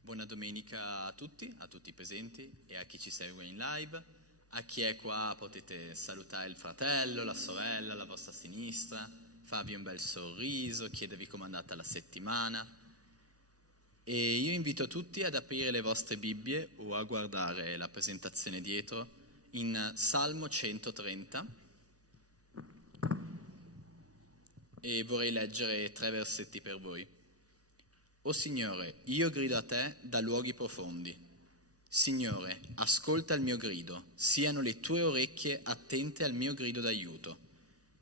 Buona domenica a tutti i presenti e a chi ci segue in live. A chi è qua potete salutare il fratello, la sorella, la vostra sinistra, farvi un bel sorriso, chiedervi com'è andata la settimana. E io invito tutti ad aprire le vostre Bibbie o a guardare la presentazione dietro in Salmo 130 e vorrei leggere 3 versetti per voi. O Signore, io grido a te da luoghi profondi. Signore, ascolta il mio grido, siano le tue orecchie attente al mio grido d'aiuto.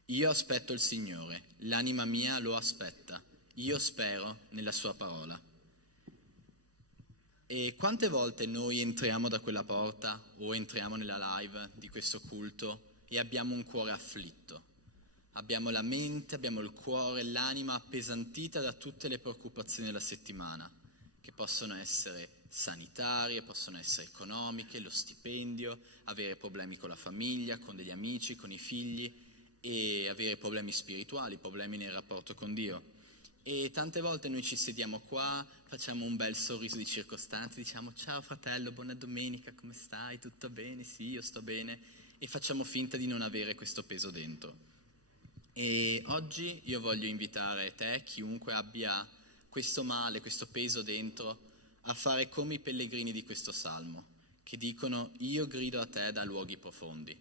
Io aspetto il Signore, l'anima mia lo aspetta, io spero nella sua parola. E quante volte noi entriamo da quella porta o entriamo nella live di questo culto e abbiamo un cuore afflitto? Abbiamo la mente, abbiamo il cuore, l'anima appesantita da tutte le preoccupazioni della settimana, che possono essere sanitarie, possono essere economiche, lo stipendio, avere problemi con la famiglia, con degli amici, con i figli e avere problemi spirituali, problemi nel rapporto con Dio. E tante volte noi ci sediamo qua, facciamo un bel sorriso di circostanza, diciamo ciao fratello, buona domenica, come stai? Tutto bene? Sì, io sto bene, e facciamo finta di non avere questo peso dentro. E oggi io voglio invitare te, chiunque abbia questo male, questo peso dentro, a fare come i pellegrini di questo salmo, che dicono io grido a te da luoghi profondi.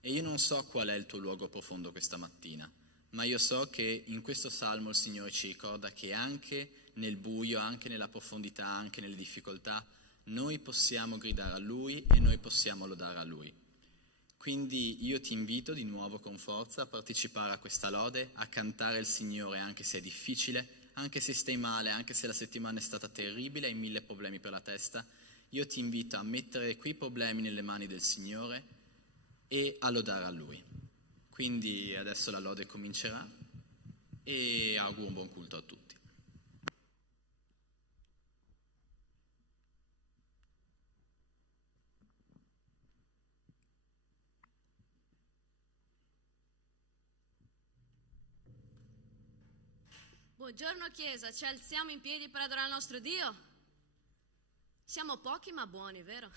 E io non so qual è il tuo luogo profondo questa mattina, ma io so che in questo salmo il Signore ci ricorda che anche nel buio, anche nella profondità, anche nelle difficoltà, noi possiamo gridare a Lui e noi possiamo lodare a Lui. Quindi io ti invito di nuovo con forza a partecipare a questa lode, a cantare il Signore anche se è difficile, anche se stai male, anche se la settimana è stata terribile e hai 1000 problemi per la testa. Io ti invito a mettere quei problemi nelle mani del Signore e a lodare a Lui. Quindi adesso la lode comincerà e auguro un buon culto a tutti. Buongiorno Chiesa, ci alziamo in piedi per adorare il nostro Dio? Siamo pochi ma buoni, vero?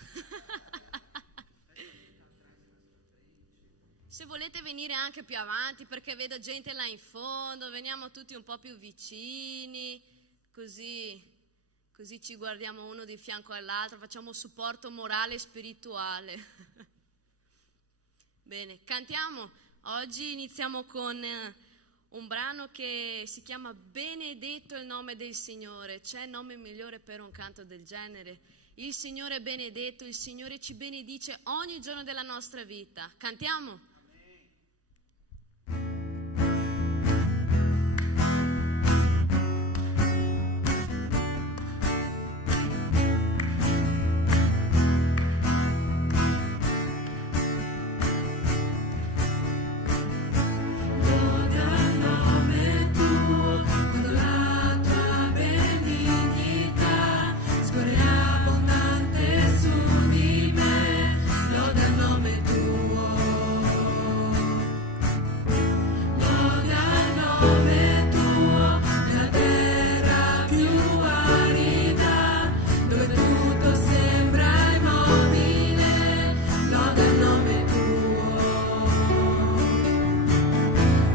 Se volete venire anche più avanti, perché vedo gente là in fondo, veniamo tutti un po' più vicini, così ci guardiamo uno di fianco all'altro, facciamo supporto morale e spirituale. Bene, cantiamo. Oggi iniziamo con un brano che si chiama Benedetto il nome del Signore. C'è nome migliore per un canto del genere? Il Signore è benedetto, il Signore ci benedice ogni giorno della nostra vita. Cantiamo?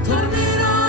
Tornerò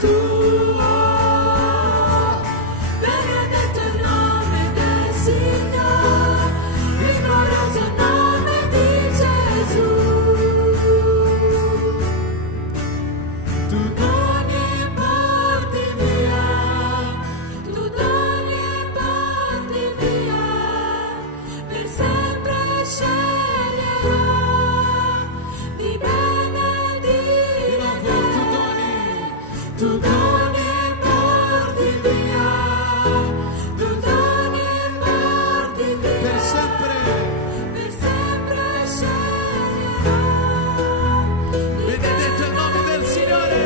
tuo, benedetto il nome del Signore, il glorioso nome di Gesù. Tu doni e porti via, tu doni e porti via, per sempre sceglierò di benedire. Tu doni e porti via, tu doni e porti via, per sempre sceglierò. Benedetto il nome del Signore,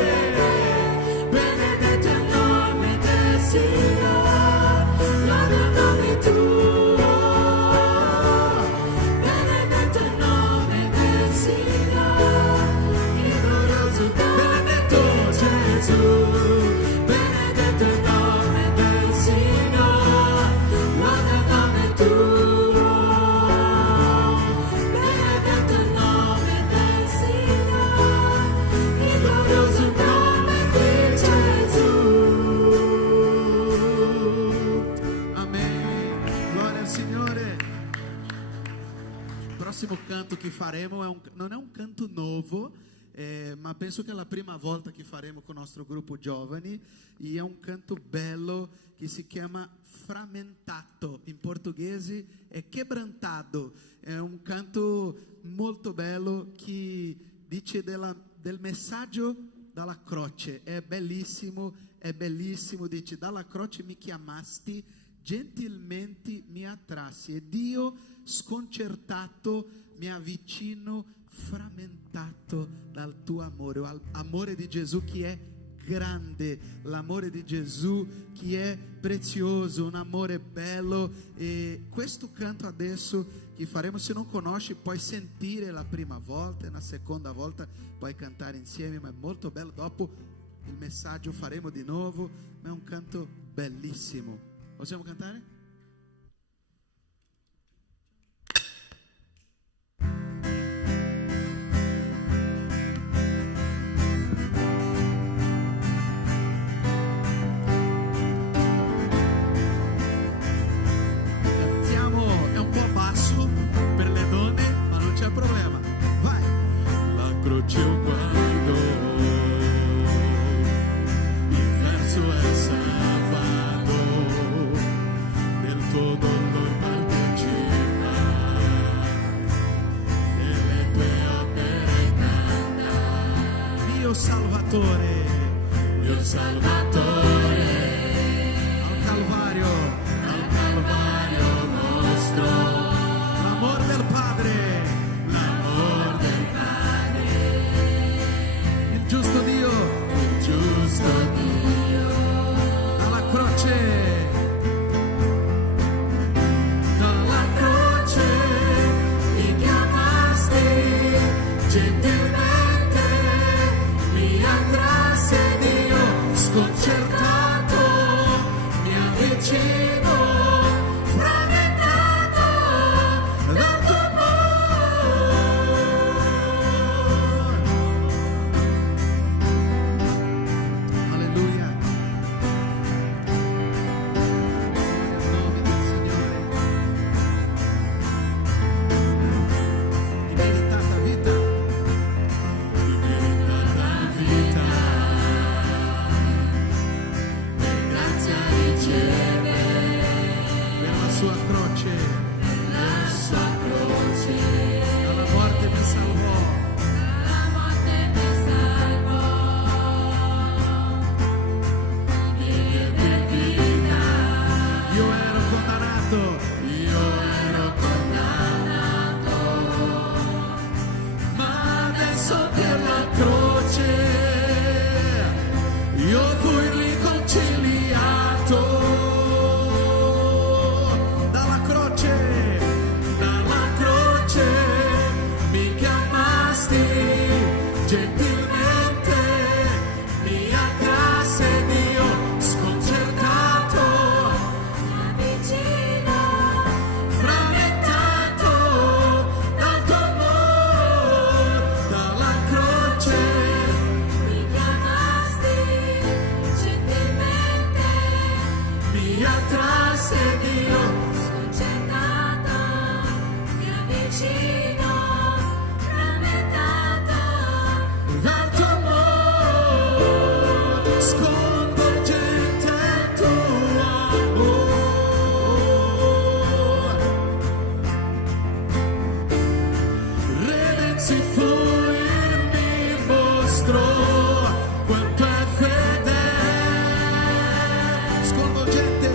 benedetto il nome del Signore, lode il nome tuo, benedetto il nome del Signore, il glorioso benedetto Gesù, benedetto il nome del Signore, lode il nome tuo, benedetto il nome del Signore, il glorioso nome di Gesù. Amen. Glória al Signore. Il prossimo canto che faremo non è un canto nuovo, ma penso che è la prima volta che faremo con il nostro gruppo giovani, e è un canto bello che si chiama Frammentato, in portoghese è quebrantado. È un canto molto bello che dice del messaggio dalla croce. È bellissimo, dice: dalla croce mi chiamasti, gentilmente mi attrassi, e Dio sconcertato mi avvicino, frammentato dal tuo amore. L'amore di Gesù che è grande, l'amore di Gesù che è prezioso, un amore bello. E questo canto adesso che faremo, se non conosci puoi sentire la prima volta e la seconda volta puoi cantare insieme, ma è molto bello. Dopo il messaggio faremo di nuovo, ma è un canto bellissimo. Possiamo cantare? Cantiamo, è un po' basso per le donne, ma non c'è problema. Vai! La croce eu guardo, il verso è salvato, del tuo dolor partecipa, delle tue opere canta. Dio Salvatore, Dio Salvatore, al Calvario mostro l'amor del Padre, il giusto Dio, alla croce mi chiamasti, gentilmente mi attrasse, Dio sconcertato mi avvicino, frammentato dal tuo amore. Alleluia. sconvolgente il tuo amore. Redenzi fuori mi mostrò quanto è fedele, sconvolgente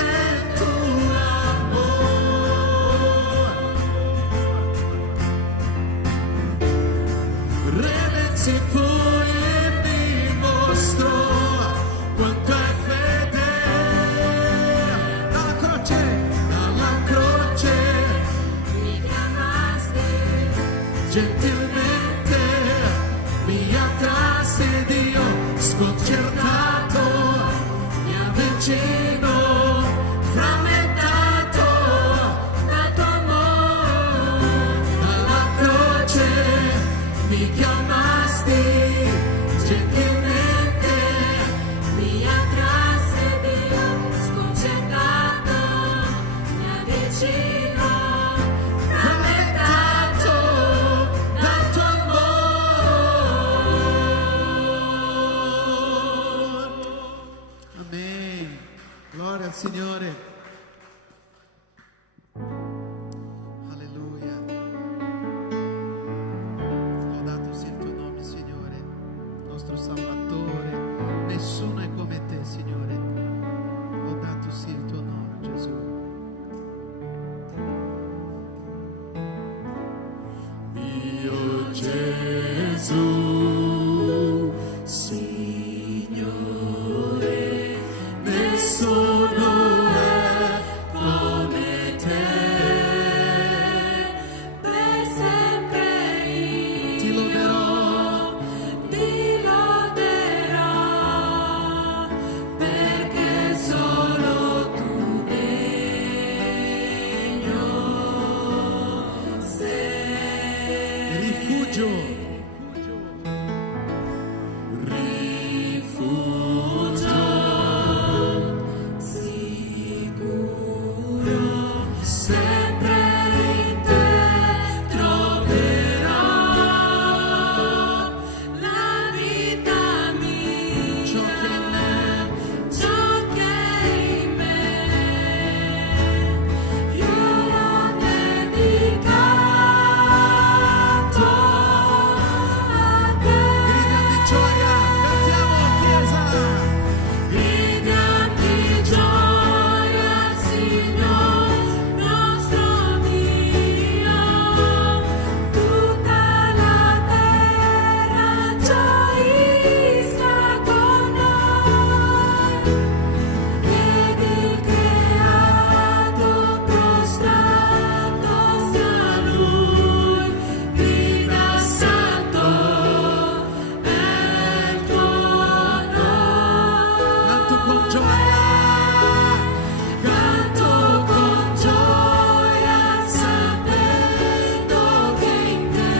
il tuo amore. Redenzi fuori mi mostrò quanto è fedele. Dalla croce Mi chiamaste, gentilmente mi attrasse Dio, sconcertato, mi avvicino, frammentato dal tuo amore. Dalla croce mi chiamasti, gentilmente mi attrasse Dio, sconcertato, mi avvicino, frammentato dal tuo amore. Amen. Gloria al Signore. Alleluia. Lodato sia il tuo nome, Signore, nostro Salvatore. Nessuno è come te, Signore. Lodato sia il tuo nome, Gesù. Mio Gesù, Signore, nessuno è come te. per sempre Ti loderò, ti loderò, perché solo tu degno sei. rifugio, Sicuro, sempre in te troverò la vita mia, ciò che in me, ciò che in me io l'ho dedicato a te. grida di gioia, cantiamo chiesa. Gridiam di gioia, Signore nostro Dio, tutta la terra gioisca con noi, ed il creato prostrato sia Lui, grida santo è il tuo nome. Canto con gioia, Canto con gioia, sapendo che in te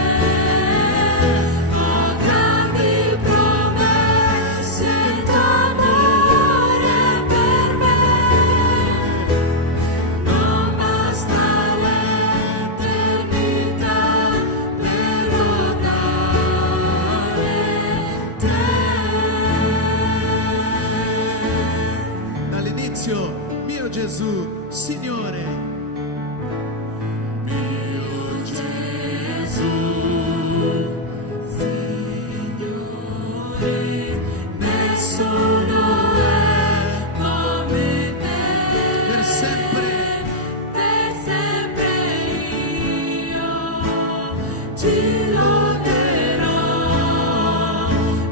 ho grandi promesse, il tuo amore per me. Non basta l'eternità per lodare te. dall'inizio, mio Gesù, Signore. Mio Gesù, Signore, nessuno è come te. per sempre Per sempre io ti loderò,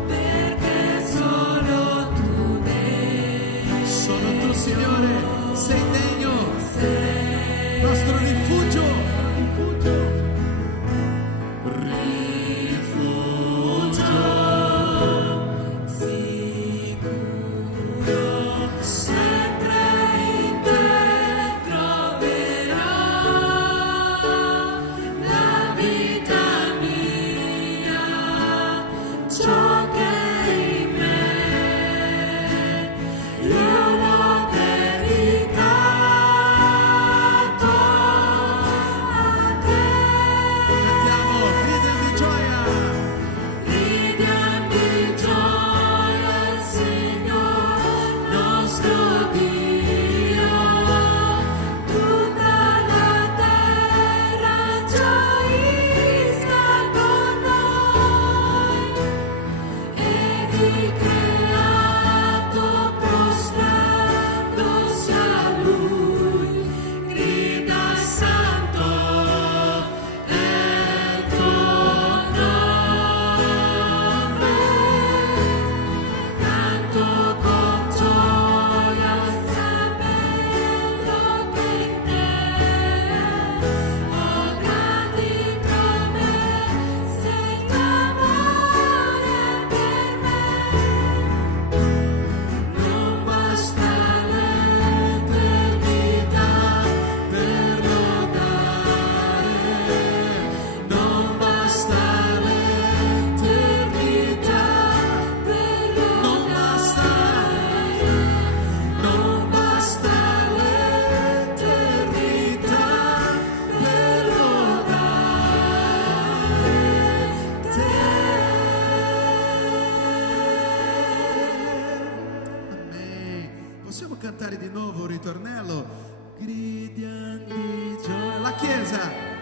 perché solo tu sono tu, Signore, sei degno, nostro rifugio. rifugio, sicuro. cantare di nuovo un ritornello. Gridiamo di gioia. La Chiesa.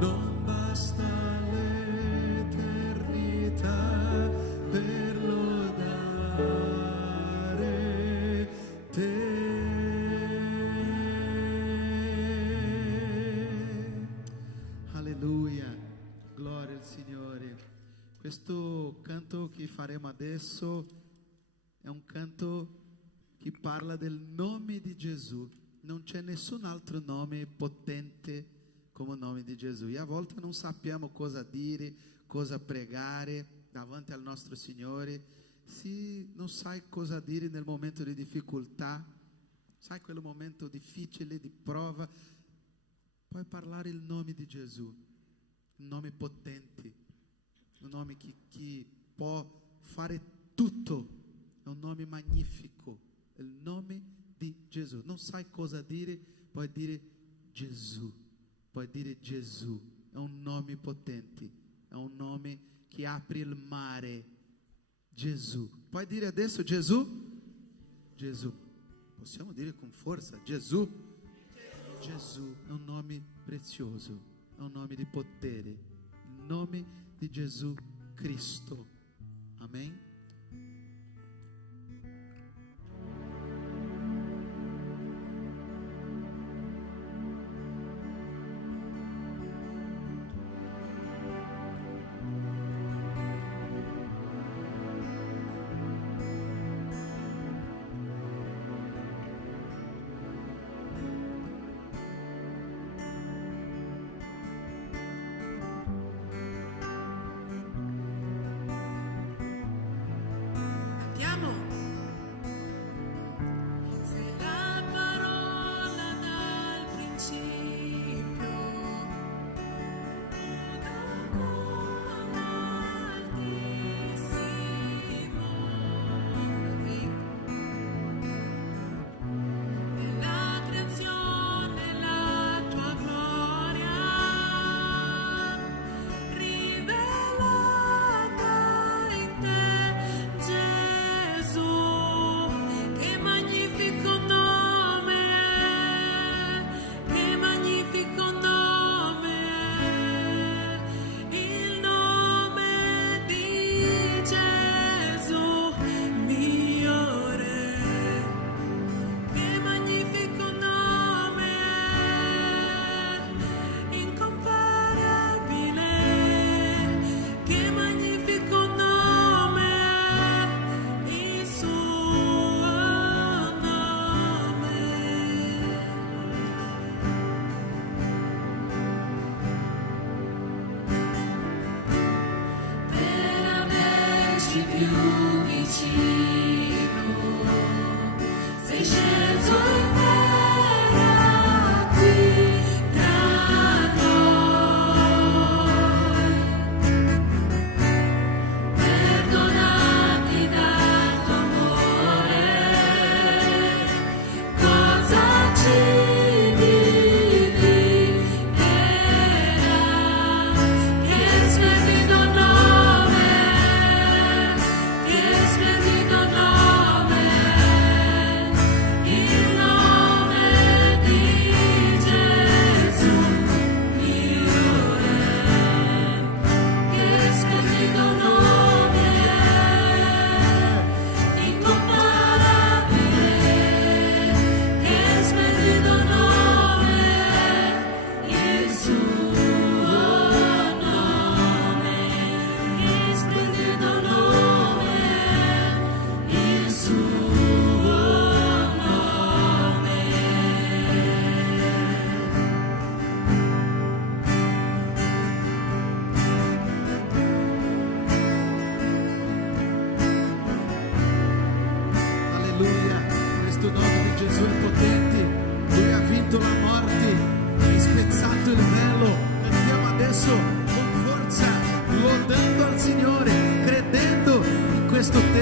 Non basta l'eternità per lodare te. Alleluia, gloria al Signore. Questo canto che faremo adesso è un canto che parla del nome di Gesù. Non c'è nessun altro nome potente come il nome di Gesù. E a volte non sappiamo cosa dire, cosa pregare davanti al nostro Signore. Se non sai cosa dire nel momento di difficoltà, sai quel momento difficile di prova, puoi parlare il nome di Gesù, un nome potente, un nome che può fare tutto, è un nome magnifico, è il nome di Gesù. Non sai cosa dire, puoi dire Gesù. Puoi dire Gesù, è un nome potente, è un nome che apre il mare. Gesù. Puoi dire adesso Gesù? Gesù. Possiamo dire con forza Gesù? Gesù è un nome prezioso, è un nome di potere, il nome di Gesù Cristo. Amen.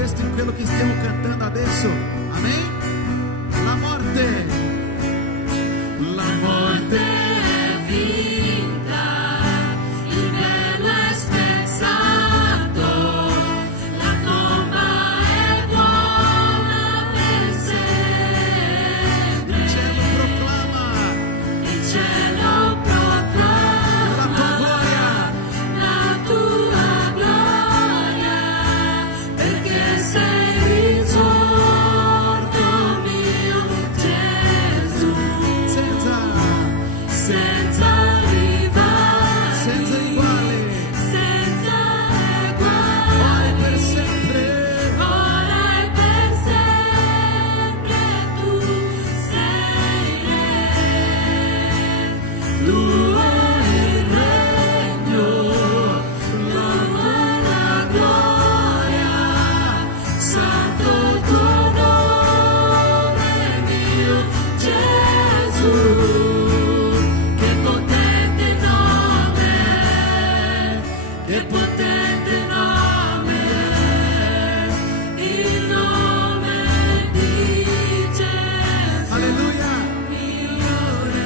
questo in quello che stiamo cantando adesso. Amen? La morte è vinta, il velo è spezzato, la tomba è buona per sempre. il cielo proclama Il cielo proclama la tua gloria. la tua gloria, perché sei risorto mio Gesù, senza rivali, Senza uguale, senza ora e per eguali, sempre. ora e per sempre tu sei re, tuo il regno, l'onore e la gloria, santo il tuo nome mio Gesù, che potente nome, che potente nome, il nome di Gesù. Alleluia. Migliore,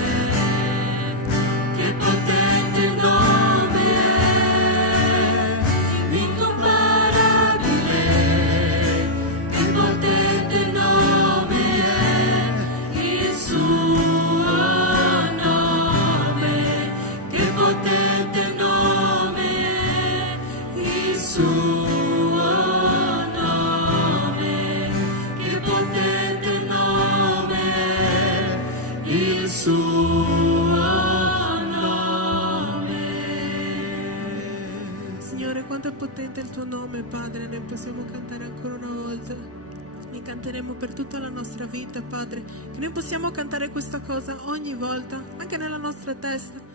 che potente nome, incomparabile, che potente nome, il suo nome, che potente nome, il suo nome, che potente nome, il suo nome. Signore, quanto è potente il tuo nome, Padre, noi possiamo cantare ancora una volta e canteremo per tutta la nostra vita, Padre, che noi possiamo cantare questa cosa ogni volta, anche nella nostra testa.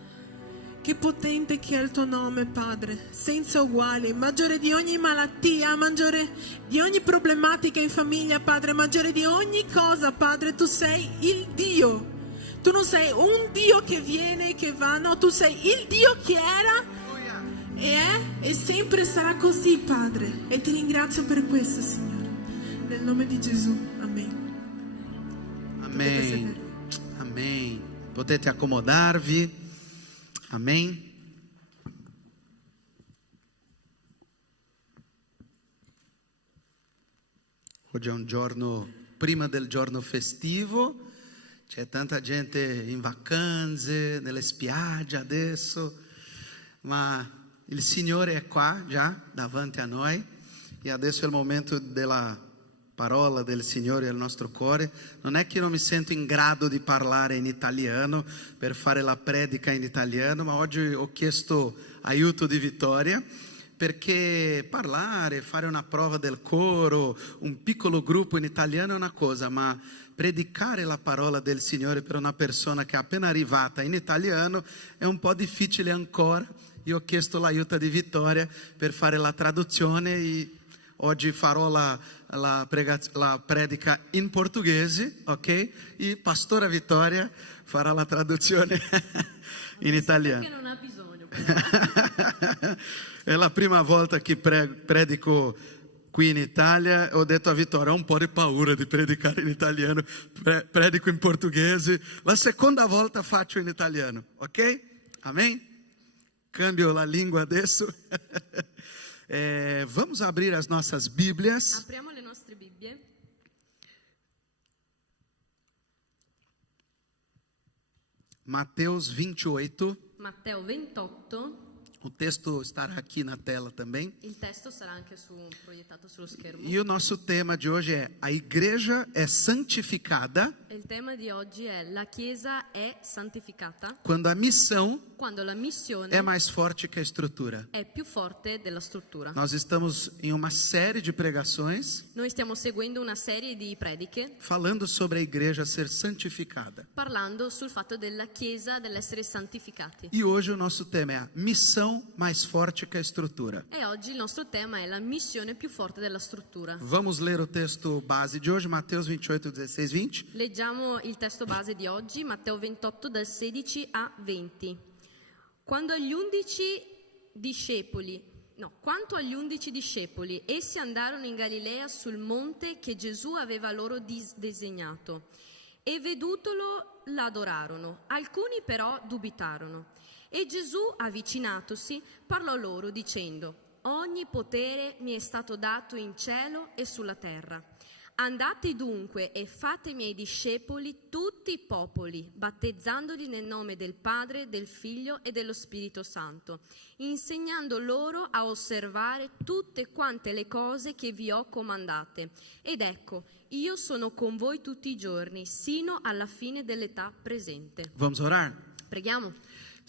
Che potente che è il tuo nome, Padre, senza uguali, maggiore di ogni malattia, maggiore di ogni problematica in famiglia, Padre, maggiore di ogni cosa, Padre, tu sei il Dio. Tu non sei un Dio che viene e che va, no, tu sei il Dio che era e è e sempre sarà così, Padre. E ti ringrazio per questo, Signore. Nel nome di Gesù. Amen. Potete Amém. sedere. Amém. Potete accomodarvi. Amém. Oggi è un giorno prima del giorno festivo. C'è tanta gente in vacanze, nelle spiagge adesso, ma il Signore è qua già davanti a noi e adesso è il momento della parola del Signore al nostro cuore. Non è che non mi sento in grado di parlare in italiano per fare la predica in italiano, ma oggi ho chiesto aiuto di Vittoria perché parlare, fare una prova del coro, un piccolo gruppo in italiano è una cosa, ma predicare la parola del Signore per una persona che è appena arrivata in italiano è un po' difficile ancora. Io ho chiesto l'aiuto di Vittoria per fare la traduzione e oggi farò la predica in portoghese, ok? E Pastora Vittoria farà la traduzione in italiano. Che non ha bisogno. È la prima volta che predico qui in Italia. Ho detto a Vittoria, ho un po' di paura di predicare in italiano, predico in portoghese. La seconda volta faccio in italiano, ok? Amen? Cambio la língua adesso. Vamos abrir as nossas Bíblias. Apriamo le nostre Bibbie. Mateus 28. Matteo 28. O texto estará aqui na tela também. Il testo sarà anche proiettato sullo schermo. E o nosso tema de hoje é: a igreja é santificada Il tema di oggi è: la Chiesa è santificata quando a missão quando la missione é mais forte que a estrutura. è più forte della struttura. Nós estamos em uma série de pregações Noi stiamo seguendo una serie di prediche falando sobre a igreja ser santificada. parlando sul fatto della Chiesa, dell'essere santificati. E hoje o nosso tema é a missão mais forte que a estrutura. E oggi il nostro tema è la missione più forte della struttura. Vamos ler o texto base de hoje, Mateus 28, 16, 20. Leggiamo il testo base di oggi, Matteo 28 dal 16 a 20. Quando agli 11 discepoli Quanto agli 11 discepoli, essi andarono in Galilea sul monte che Gesù aveva loro disegnato e vedutolo l'adorarono. Alcuni però dubitarono. E Gesù, avvicinatosi, parlò loro dicendo: ogni potere mi è stato dato in cielo e sulla terra. Andate dunque e fate miei discepoli tutti i popoli, battezzandoli nel nome del Padre, del Figlio e dello Spirito Santo, insegnando loro a osservare tutte quante le cose che vi ho comandate. Ed ecco, io sono con voi tutti i giorni, sino alla fine dell'età presente. Vamos orar? Preghiamo.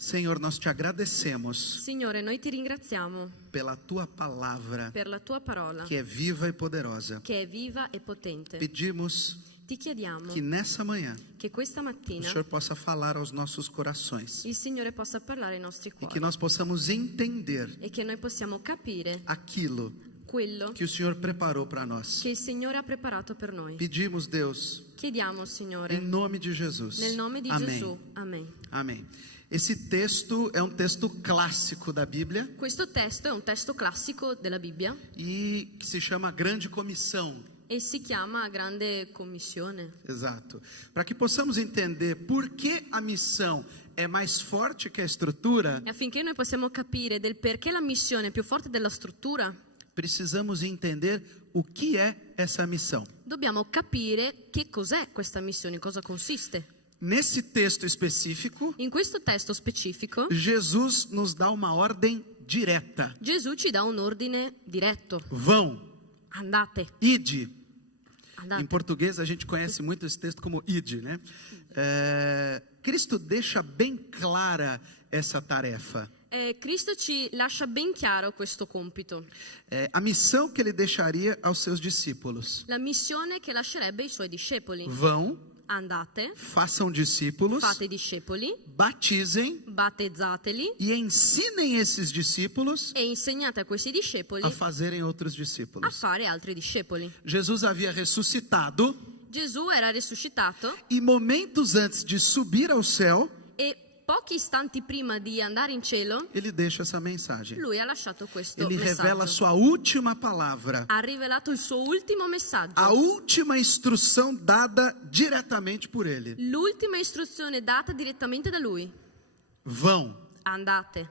Senhor, nós te agradecemos Signore, noi ti ringraziamo pela tua palavra, per la tua parola, que é viva e poderosa. che è viva e potente. Pedimos Ti chiediamo que nessa manhã che questa o mattina Senhor possa falar aos nossos corações il Signore possa parlare ai nostri e que cuori nós possamos entender e che noi possiamo capire aquilo quello que o Senhor preparou para nós. che il Signore ha preparato per noi. Pedimos, Deus, Chiediamo, Signore, em nome de Jesus. nel nome di Amém. Gesù. Amen. Amém. Esse texto é um texto clássico da Bíblia Questo testo è un testo classico della Bibbia e que se chama Grande Comissão. e si chiama Grande Commissione. Exato. Para que possamos entender por que a missão é mais forte que a estrutura, E affinché noi possiamo capire del perché la missione è più forte della struttura, precisamos entender o que é essa missão. dobbiamo capire che cos'è questa missione, in cosa consiste. Nesse texto específico, In questo testo specifico Jesus nos dá uma ordem direta. Gesù ci dà un ordine diretto. Vão, Andate, ide. andate. Em português a gente conhece muito esse texto como ide, né? Cristo deixa bem clara essa tarefa. Cristo ci lascia ben chiaro questo compito, A missão que ele deixaria aos seus discípulos. la missione che lascerebbe ai suoi discepoli. Vão, Andate, façam discípulos, fate discepoli, batizem battezzateli e ensinem esses discípulos e insegnate a questi discepoli a fazerem outros a discípulos. fare altri discepoli. Jesus havia ressuscitado Gesù era risuscitato e momentos antes de subir ao céu, e pochi istanti prima di andare in cielo, ele deixa essa mensagem. lui ha lasciato questo Ele revela a messaggio. sua última palavra, Ha rivelato il suo ultimo messaggio, a última instrução dada diretamente por ele. l'ultima istruzione data direttamente da lui. Vão. Andate.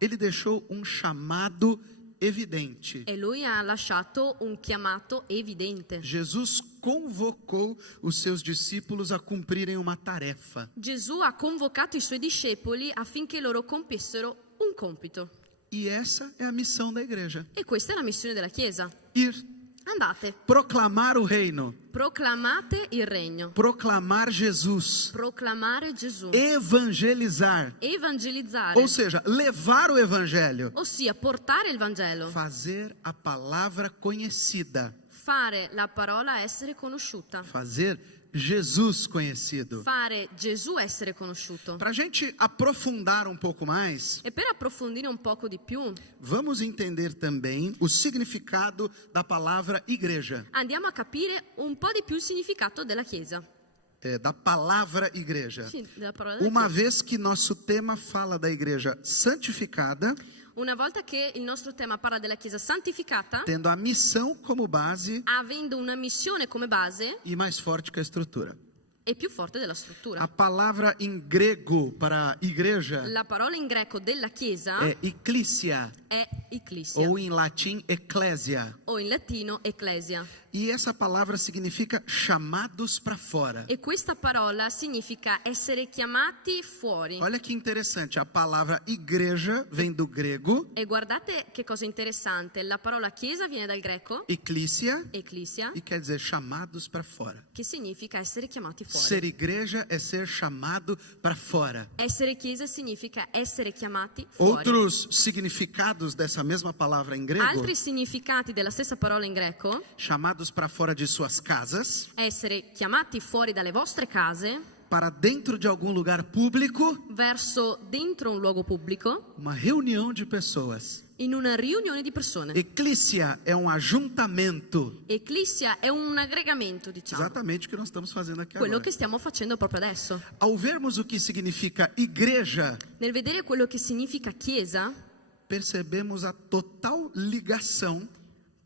Ele deixou um chamado evidente. E lui ha lasciato un chiamato evidente. Jesus convocou os seus discípulos a cumprirem uma tarefa. Gesù ha convocato i suoi discepoli affinché loro compissero un compito. E essa é a missão da igreja: E questa è la missione della Chiesa. ir, Andate, proclamar o reino, proclamate il regno, proclamar Jesus, proclamare Gesù, evangelizar, evangelizzare, ou seja, levar o evangelho, ossia portare il Vangelo, fazer a palavra conhecida, fare la parola essere conosciuta, fazer Jesus conhecido. fare Gesù essere conosciuto. Para a gente aprofundar um pouco mais, E per approfondire un poco di più, vamos entender também o significado da palavra igreja, andiamo a capire un po' di più il significato della Chiesa. da palavra igreja. Sì, della parola della Uma Chiesa. vez que nosso tema fala da igreja santificada, Una volta che il nostro tema parla della Chiesa santificata, tendo a missão como base avendo una missione come base, e mais forte que a estrutura. è più forte della struttura. A palavra em grego para igreja La parola in greco della Chiesa é ecclesia, è ecclesia ou em latim ecclesia. o in latino ecclesia. E essa palavra significa chamados para fora. E questa parola significa essere chiamati fuori. Olha que interessante, a palavra igreja vem do grego, E guardate che cosa interessante, la parola Chiesa viene dal greco, ecclesia, ecclesia, e quer dizer chamados para fora. che significa essere chiamati fuori. Ser igreja é ser chamado para fora. Essere Chiesa significa essere chiamati fuori. Outros significados dessa mesma palavra em grego, Altri significati della stessa parola in greco, chamados para fora de suas casas, essere chiamati fuori dalle vostre case, para dentro de algum lugar público, verso dentro un luogo pubblico, uma reunião de pessoas. in una riunione di persone. Eclésia é um ajuntamento, Ecclesia è un aggregamento, diciamo. exatamente o que nós estamos fazendo aqui Quello agora. che stiamo facendo proprio adesso. Ao vermos o que significa igreja, Nel vedere quello che significa Chiesa, percebemos a total ligação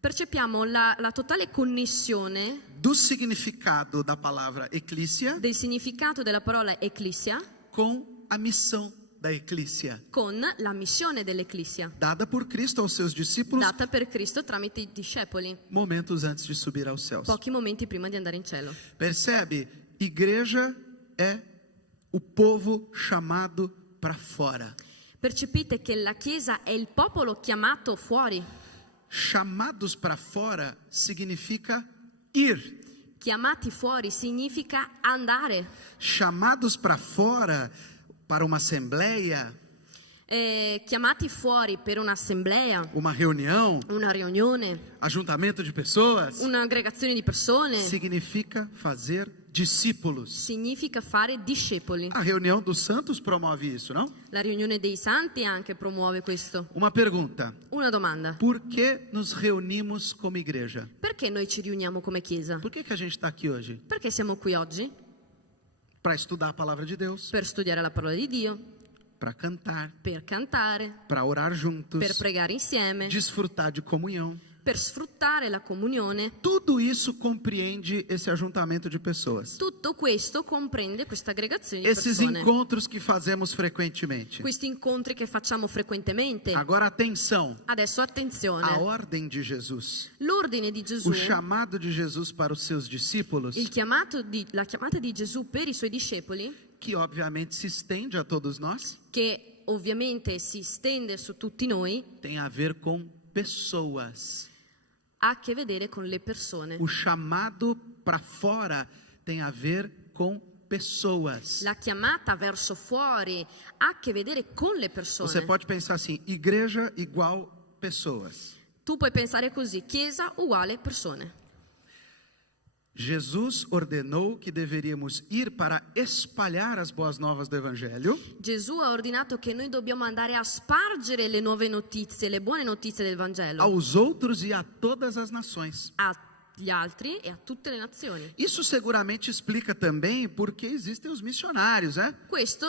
percepiamo la totale connessione do significado da palavra eclísia del significato della parola ecclesia com a missão da eclísia, con la missione dell'ecclesia, dada por Cristo aos seus discípulos data per Cristo tramite i discepoli, momentos antes de subir aos céus. pochi momenti prima di andare in cielo. Percebe? Igreja é o povo chamado para fora. Percepite che la Chiesa è il popolo chiamato fuori. Chamados para fora significa ir. Chiamati fuori significa andare. Chamados para fora para uma assembleia, Chiamati fuori per un'assemblea, uma reunião, una riunione, ajuntamento de pessoas, un'aggregazione di persone, significa fazer discípulos. significa fare discepoli. A reunião dos santos promove isso, não? La riunione dei santi anche promuove questo. Uma pergunta: Una domanda. por que nos reunimos como igreja? Perché noi ci riuniamo come Chiesa? Por que a gente está aqui hoje? Perché siamo qui oggi? Para estudar a palavra de Deus, Per studiare la parola di Dio, para cantar, per cantare, para orar juntos, per pregare insieme, desfrutar de comunhão. per sfruttare la comunione. Tudo isso compreende esse ajuntamento de pessoas. Tutto questo comprende questa aggregazione di Esses persone. encontros que fazemos frequentemente. Questi incontri che facciamo frequentemente. Agora atenção, Adesso a attenzione. ordem de Jesus. L'ordine di Gesù, O chamado de Jesus para os seus discípulos, la chiamata di Gesù per i suoi discepoli, que obviamente se estende a todos nós, che ovviamente si stende su tutti noi, tem a ver com pessoas. ha a che vedere con le persone. O chamado para fora tem a ver com pessoas. La chiamata verso fuori ha a che vedere con le persone. Você pode pensar assim: igreja igual pessoas. Tu puoi pensare così, chiesa uguale persone. Jesus ordenou que deveríamos ir para espalhar as boas novas do Evangelho Gesù ha ordinato che noi dobbiamo andare a spargere le nuove notizie, le buone notizie del Vangelo aos outros e a todas as nações. agli altri e a tutte le nazioni. Isso seguramente explica também porque existem os missionários, né? Questo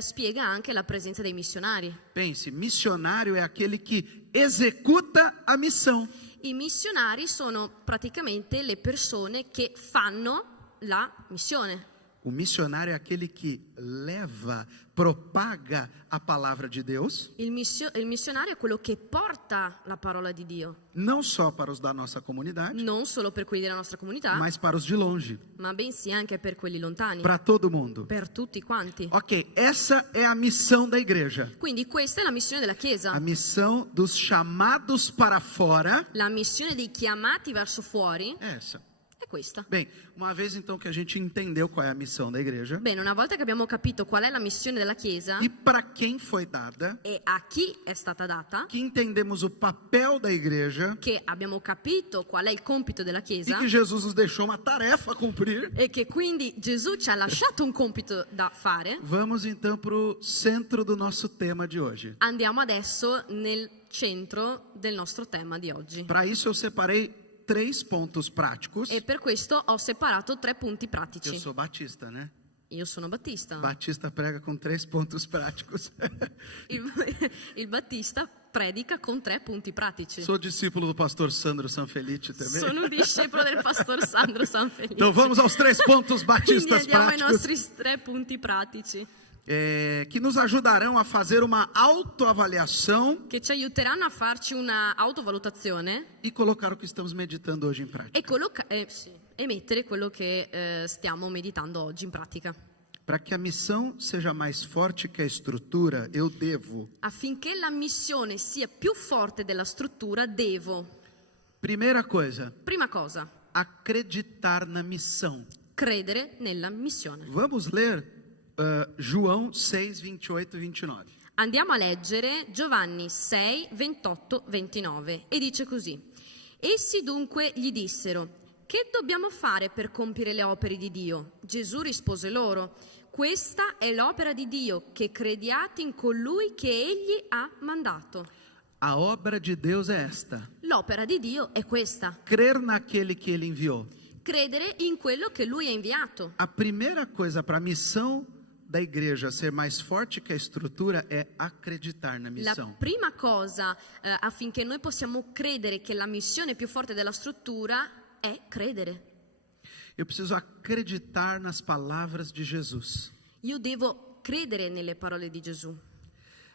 spiega anche la presenza dei missionari. Pense, missionário é aquele que executa a missão. I missionari sono praticamente le persone che fanno la missione. O missionário é aquele que leva, propaga a palavra de Deus, Il missionario è quello che porta la parola di Dio, não só para os da nossa comunidade, non solo per quelli della nostra comunità, mas para os de longe, ma bensì anche per quelli lontani, para todo mundo. per tutti quanti. Ok, essa é a missão da igreja. Quindi questa è la missione della Chiesa, A missão dos chamados para fora la missione dei chiamati verso fuori é essa. è questa. Bem, uma vez então que a gente entendeu qual é a missão da igreja Bene, una volta che abbiamo capito qual è la missione della Chiesa e para quem foi dada, e a chi è stata data, que entendemos o papel da igreja che abbiamo capito qual è il compito della e Chiesa que Jesus nos deixou uma tarefa a cumprir, e che quindi Gesù ci ha lasciato un compito da fare, vamos então para o centro do nosso tema de hoje. andiamo adesso nel centro del nostro tema di oggi. Para isso eu separei 3 pontos práticos. E per questo ho separato 3 punti Eu pratici. sou batista, né? Io sono Battista. Batista prega com 3 pontos práticos. Il Battista predica con 3 punti pratici. Sou discípulo do pastor Sandro Sanfelice também. Sono un discepolo del pastor Sandro Sanfelice. Então vamos aos 3 pontos Quindi batistas andiamo ai práticos nostri 3 punti pratici que nos ajudarão a fazer uma autoavaliação che ci aiuteranno a farci una autovalutazione e colocar o que estamos meditando hoje em prática. e mettere quello che stiamo meditando oggi in pratica. Para que a missão seja mais forte que a estrutura, eu devo, Affinché la missione sia più forte della struttura, devo, primeira coisa, prima cosa, acreditar na missão. credere nella missione. Vamos ler João 6, 28 e 29. Andiamo a leggere Giovanni 6, 28, 29 e dice così: essi dunque gli dissero: che dobbiamo fare per compiere le opere di Dio? Gesù rispose loro: questa è l'opera di Dio, che crediate in colui che egli ha mandato. A obra de Deus é esta: L'opera di Dio è questa: crer naquele que ele enviou. credere in quello che lui ha inviato. A primeira coisa para a missão da igreja ser mais forte que a estrutura é acreditar na La missão. prima cosa affinché noi possiamo credere che la missione è più forte della struttura è credere. Eu preciso acreditar nas palavras de Jesus. Io devo credere nelle parole di Gesù.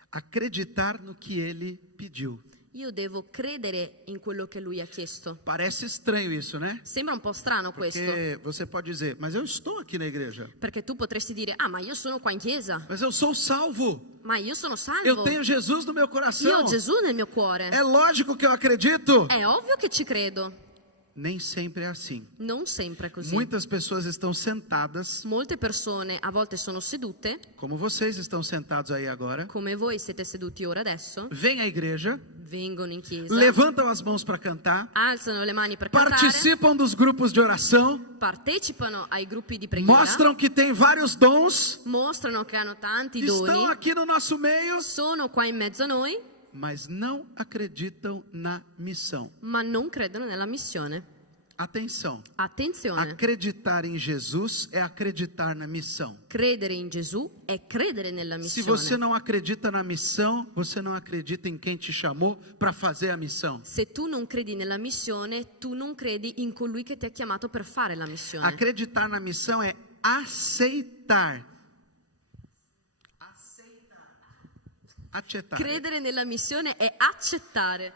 Acreditar no que ele pediu. Io devo credere in quello che lui ha chiesto. Parece estranho isso, né? Sembra un po' strano questo, Porque você pode dizer, mas eu estou aqui na igreja. perché tu potresti dire: ah, ma io sono qua in chiesa, Mas eu sou salvo. ma io sono Eu salvo, tenho Jesus no meu io coração. ho Gesù nel mio cuore. É lógico que eu acredito. È ovvio che ci credo. Nem sempre é assim. Non sempre è così. Muitas pessoas estão sentadas, Molte persone a volte sono sedute, como vocês estão sentados aí agora. come voi siete seduti ora adesso, Vêm à igreja, vengono in chiesa, levantam as mãos para cantar, alzano le mani per cantare, participam dos grupos de oração, partecipano ai gruppi di preghiera, mostram que têm vários dons, mostrano che hanno tanti estão doni, aqui no nosso meio, sono qua in mezzo a noi, mas não acreditam na missão. ma non credono nella missione. Atenção, Attenzione, acreditar em Jesus é acreditar na missão. credere in Gesù è credere nella Se você missione. não acredita na missão, você não acredita em quem te chamou para fazer a missão. Se tu non credi nella missione, tu non credi in colui che ti ha chiamato per fare la missione. Acreditar na missão é aceitar. Aceitar. Credere nella missione è accettare.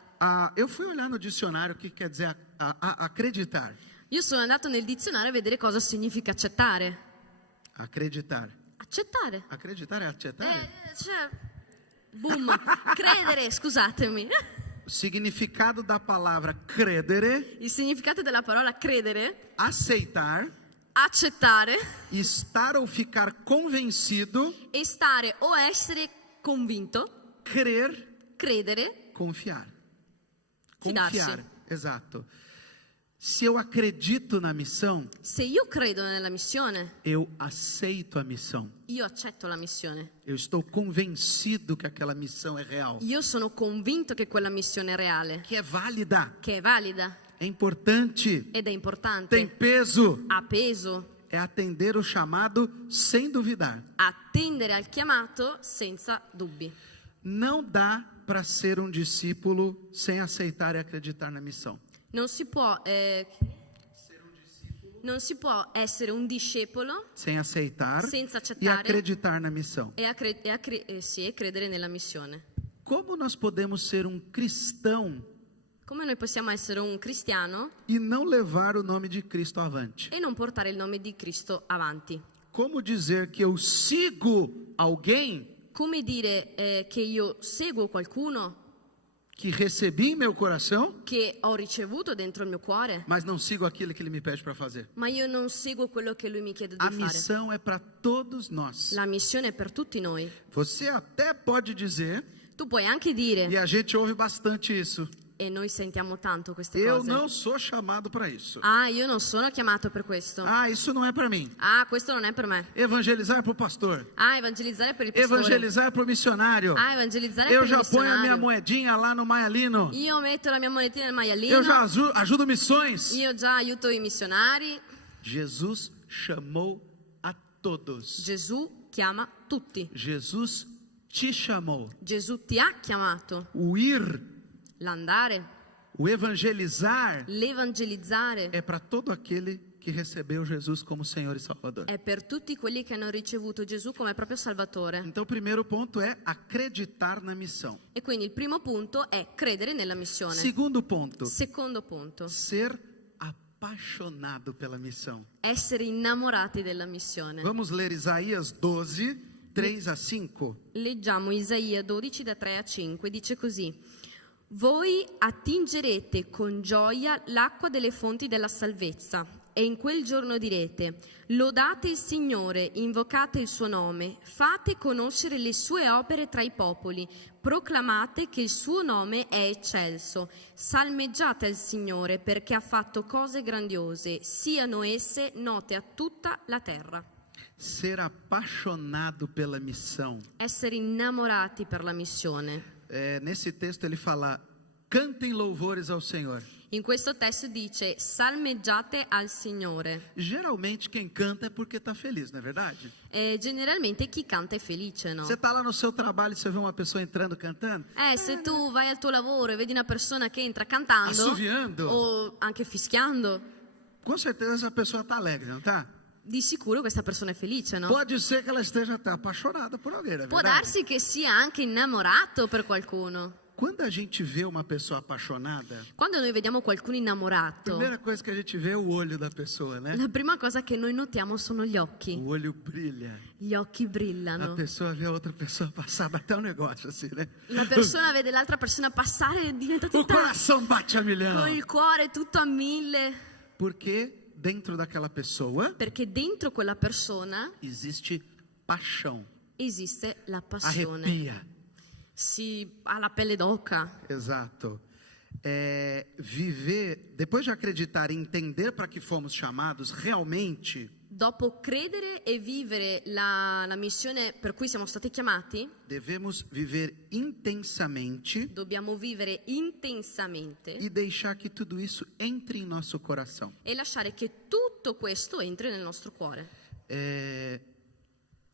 Eu fui olhar no dicionário o que quer dizer acreditar. Io sono andato nel dizionario a vedere cosa significa accettare. Acreditar. Accettare. Acreditar é aceitar? Cioè, boom, credere, scusatemi. O significado da palavra credere, Il significato della parola credere, aceitar, accettare, estar ou ficar convencido, e stare o essere convinto, crer, credere, confiar. Fidarsi. Confiar, exato. Se eu acredito na missão, Se io credo nella missione, eu aceito a missão. io accetto la missione. Eu estou convencido que aquela missão é real, Io sono convinto che quella missione è reale, que é válida, che è valida é importante, ed è importante, tem peso. ha peso, É atender o chamado sem duvidar. attendere al chiamato senza dubbi. Não dá para ser um discípulo sem aceitar e acreditar na missão. Non si può essere un discepolo Sem aceitar senza e accettare acreditar na missão. e credere nella missione. Como nós podemos ser um cristão Come noi possiamo essere un cristiano e não levar o nome de Cristo avante? e non portare il nome di Cristo avanti? Como dizer que eu sigo alguém Come dire che io seguo qualcuno que recebi em meu coração, che ho ricevuto dentro il mio cuore, mas não sigo aquilo que ele me pede para fazer? ma io non seguo quello che lui mi chiede A di fare? missão é para todos nós. La missione è per tutti noi. Você até pode dizer, Tu puoi anche dire, e a gente ouve bastante isso, e noi sentiamo tanto queste eu cose, não sou chamado para isso. ah, io non sono chiamato per questo, Ah, isso não é para mim. ah, questo non è per me, Evangelizar é para o pastor. ah, evangelizzare per il pastore, Evangelizar é para o missionário. ah, evangelizzare Eu per il já ponho a minha missionario, moedinha lá no Maialino. io metto la mia monetina nel Eu maialino, já ajudo missões. io già aiuto i missionari. Jesus chamou a todos. Gesù chiama tutti, Jesus te chamou. Gesù ti ha chiamato. O ir, L'andare, o evangelizar l'evangelizzare é para todo aquele que recebeu Jesus como Senhor e Salvador. è per tutti quelli che hanno ricevuto Gesù come proprio Salvatore. Então, o primeiro ponto é acreditar na missão. E quindi il primo punto è credere nella missione. Segundo ponto, Secondo punto, ser apaixonado pela missão. essere innamorati della missione. Vamos ler Isaías 12, 3 a 5. Leggiamo Isaia 12 da 3 a 5, dice così: voi attingerete con gioia l'acqua delle fonti della salvezza e in quel giorno direte: lodate il Signore, invocate il suo nome, fate conoscere le sue opere tra i popoli, proclamate che il suo nome è eccelso, salmeggiate al Signore perché ha fatto cose grandiose, siano esse note a tutta la terra. Ser apaixonado pela missão. Essere innamorati per la missione. Nesse texto ele fala: cantem louvores ao Senhor. In questo testo dice salmeggiate al Signore. Geralmente quem canta é porque está feliz, não é verdade? E generalmente chi canta è felice, no? Você está lá no seu trabalho e você vê uma pessoa entrando cantando, Se tu vai al tuo lavoro e vedi una persona che entra cantando assoviando, o anche fischiando, com certeza essa pessoa está alegre, não está? di sicuro questa persona è felice, no? Pode ser que ela esteja até apaixonada por alguém, não é Può verdade? darsi che sia anche innamorato per qualcuno. Quando a gente vê uma pessoa apaixonada, Quando noi vediamo qualcuno a innamorato, primeira coisa que a gente vê é o olho da pessoa, né? la prima cosa che noi notiamo sono gli occhi. O olho brilha. Gli occhi A brillano. pessoa vê a outra pessoa passar, dá até um negócio assim, né? La persona vede l'altra persona passare e diventa O tutta coração bate a milhão. con il cuore tutto a 1000, Porque dentro daquela pessoa perché dentro quella persona existe paixão. esiste la passione. Arrepia. Si ha la pelle d'oca. Exato. Viver, depois de acreditar e entender para que fomos chamados realmente, Dopo credere e vivere la missione per cui siamo stati chiamati, devemos viver intensamente dobbiamo vivere intensamente e deixar que tudo isso entre em nosso coração. e lasciare che tutto questo entri nel nostro cuore.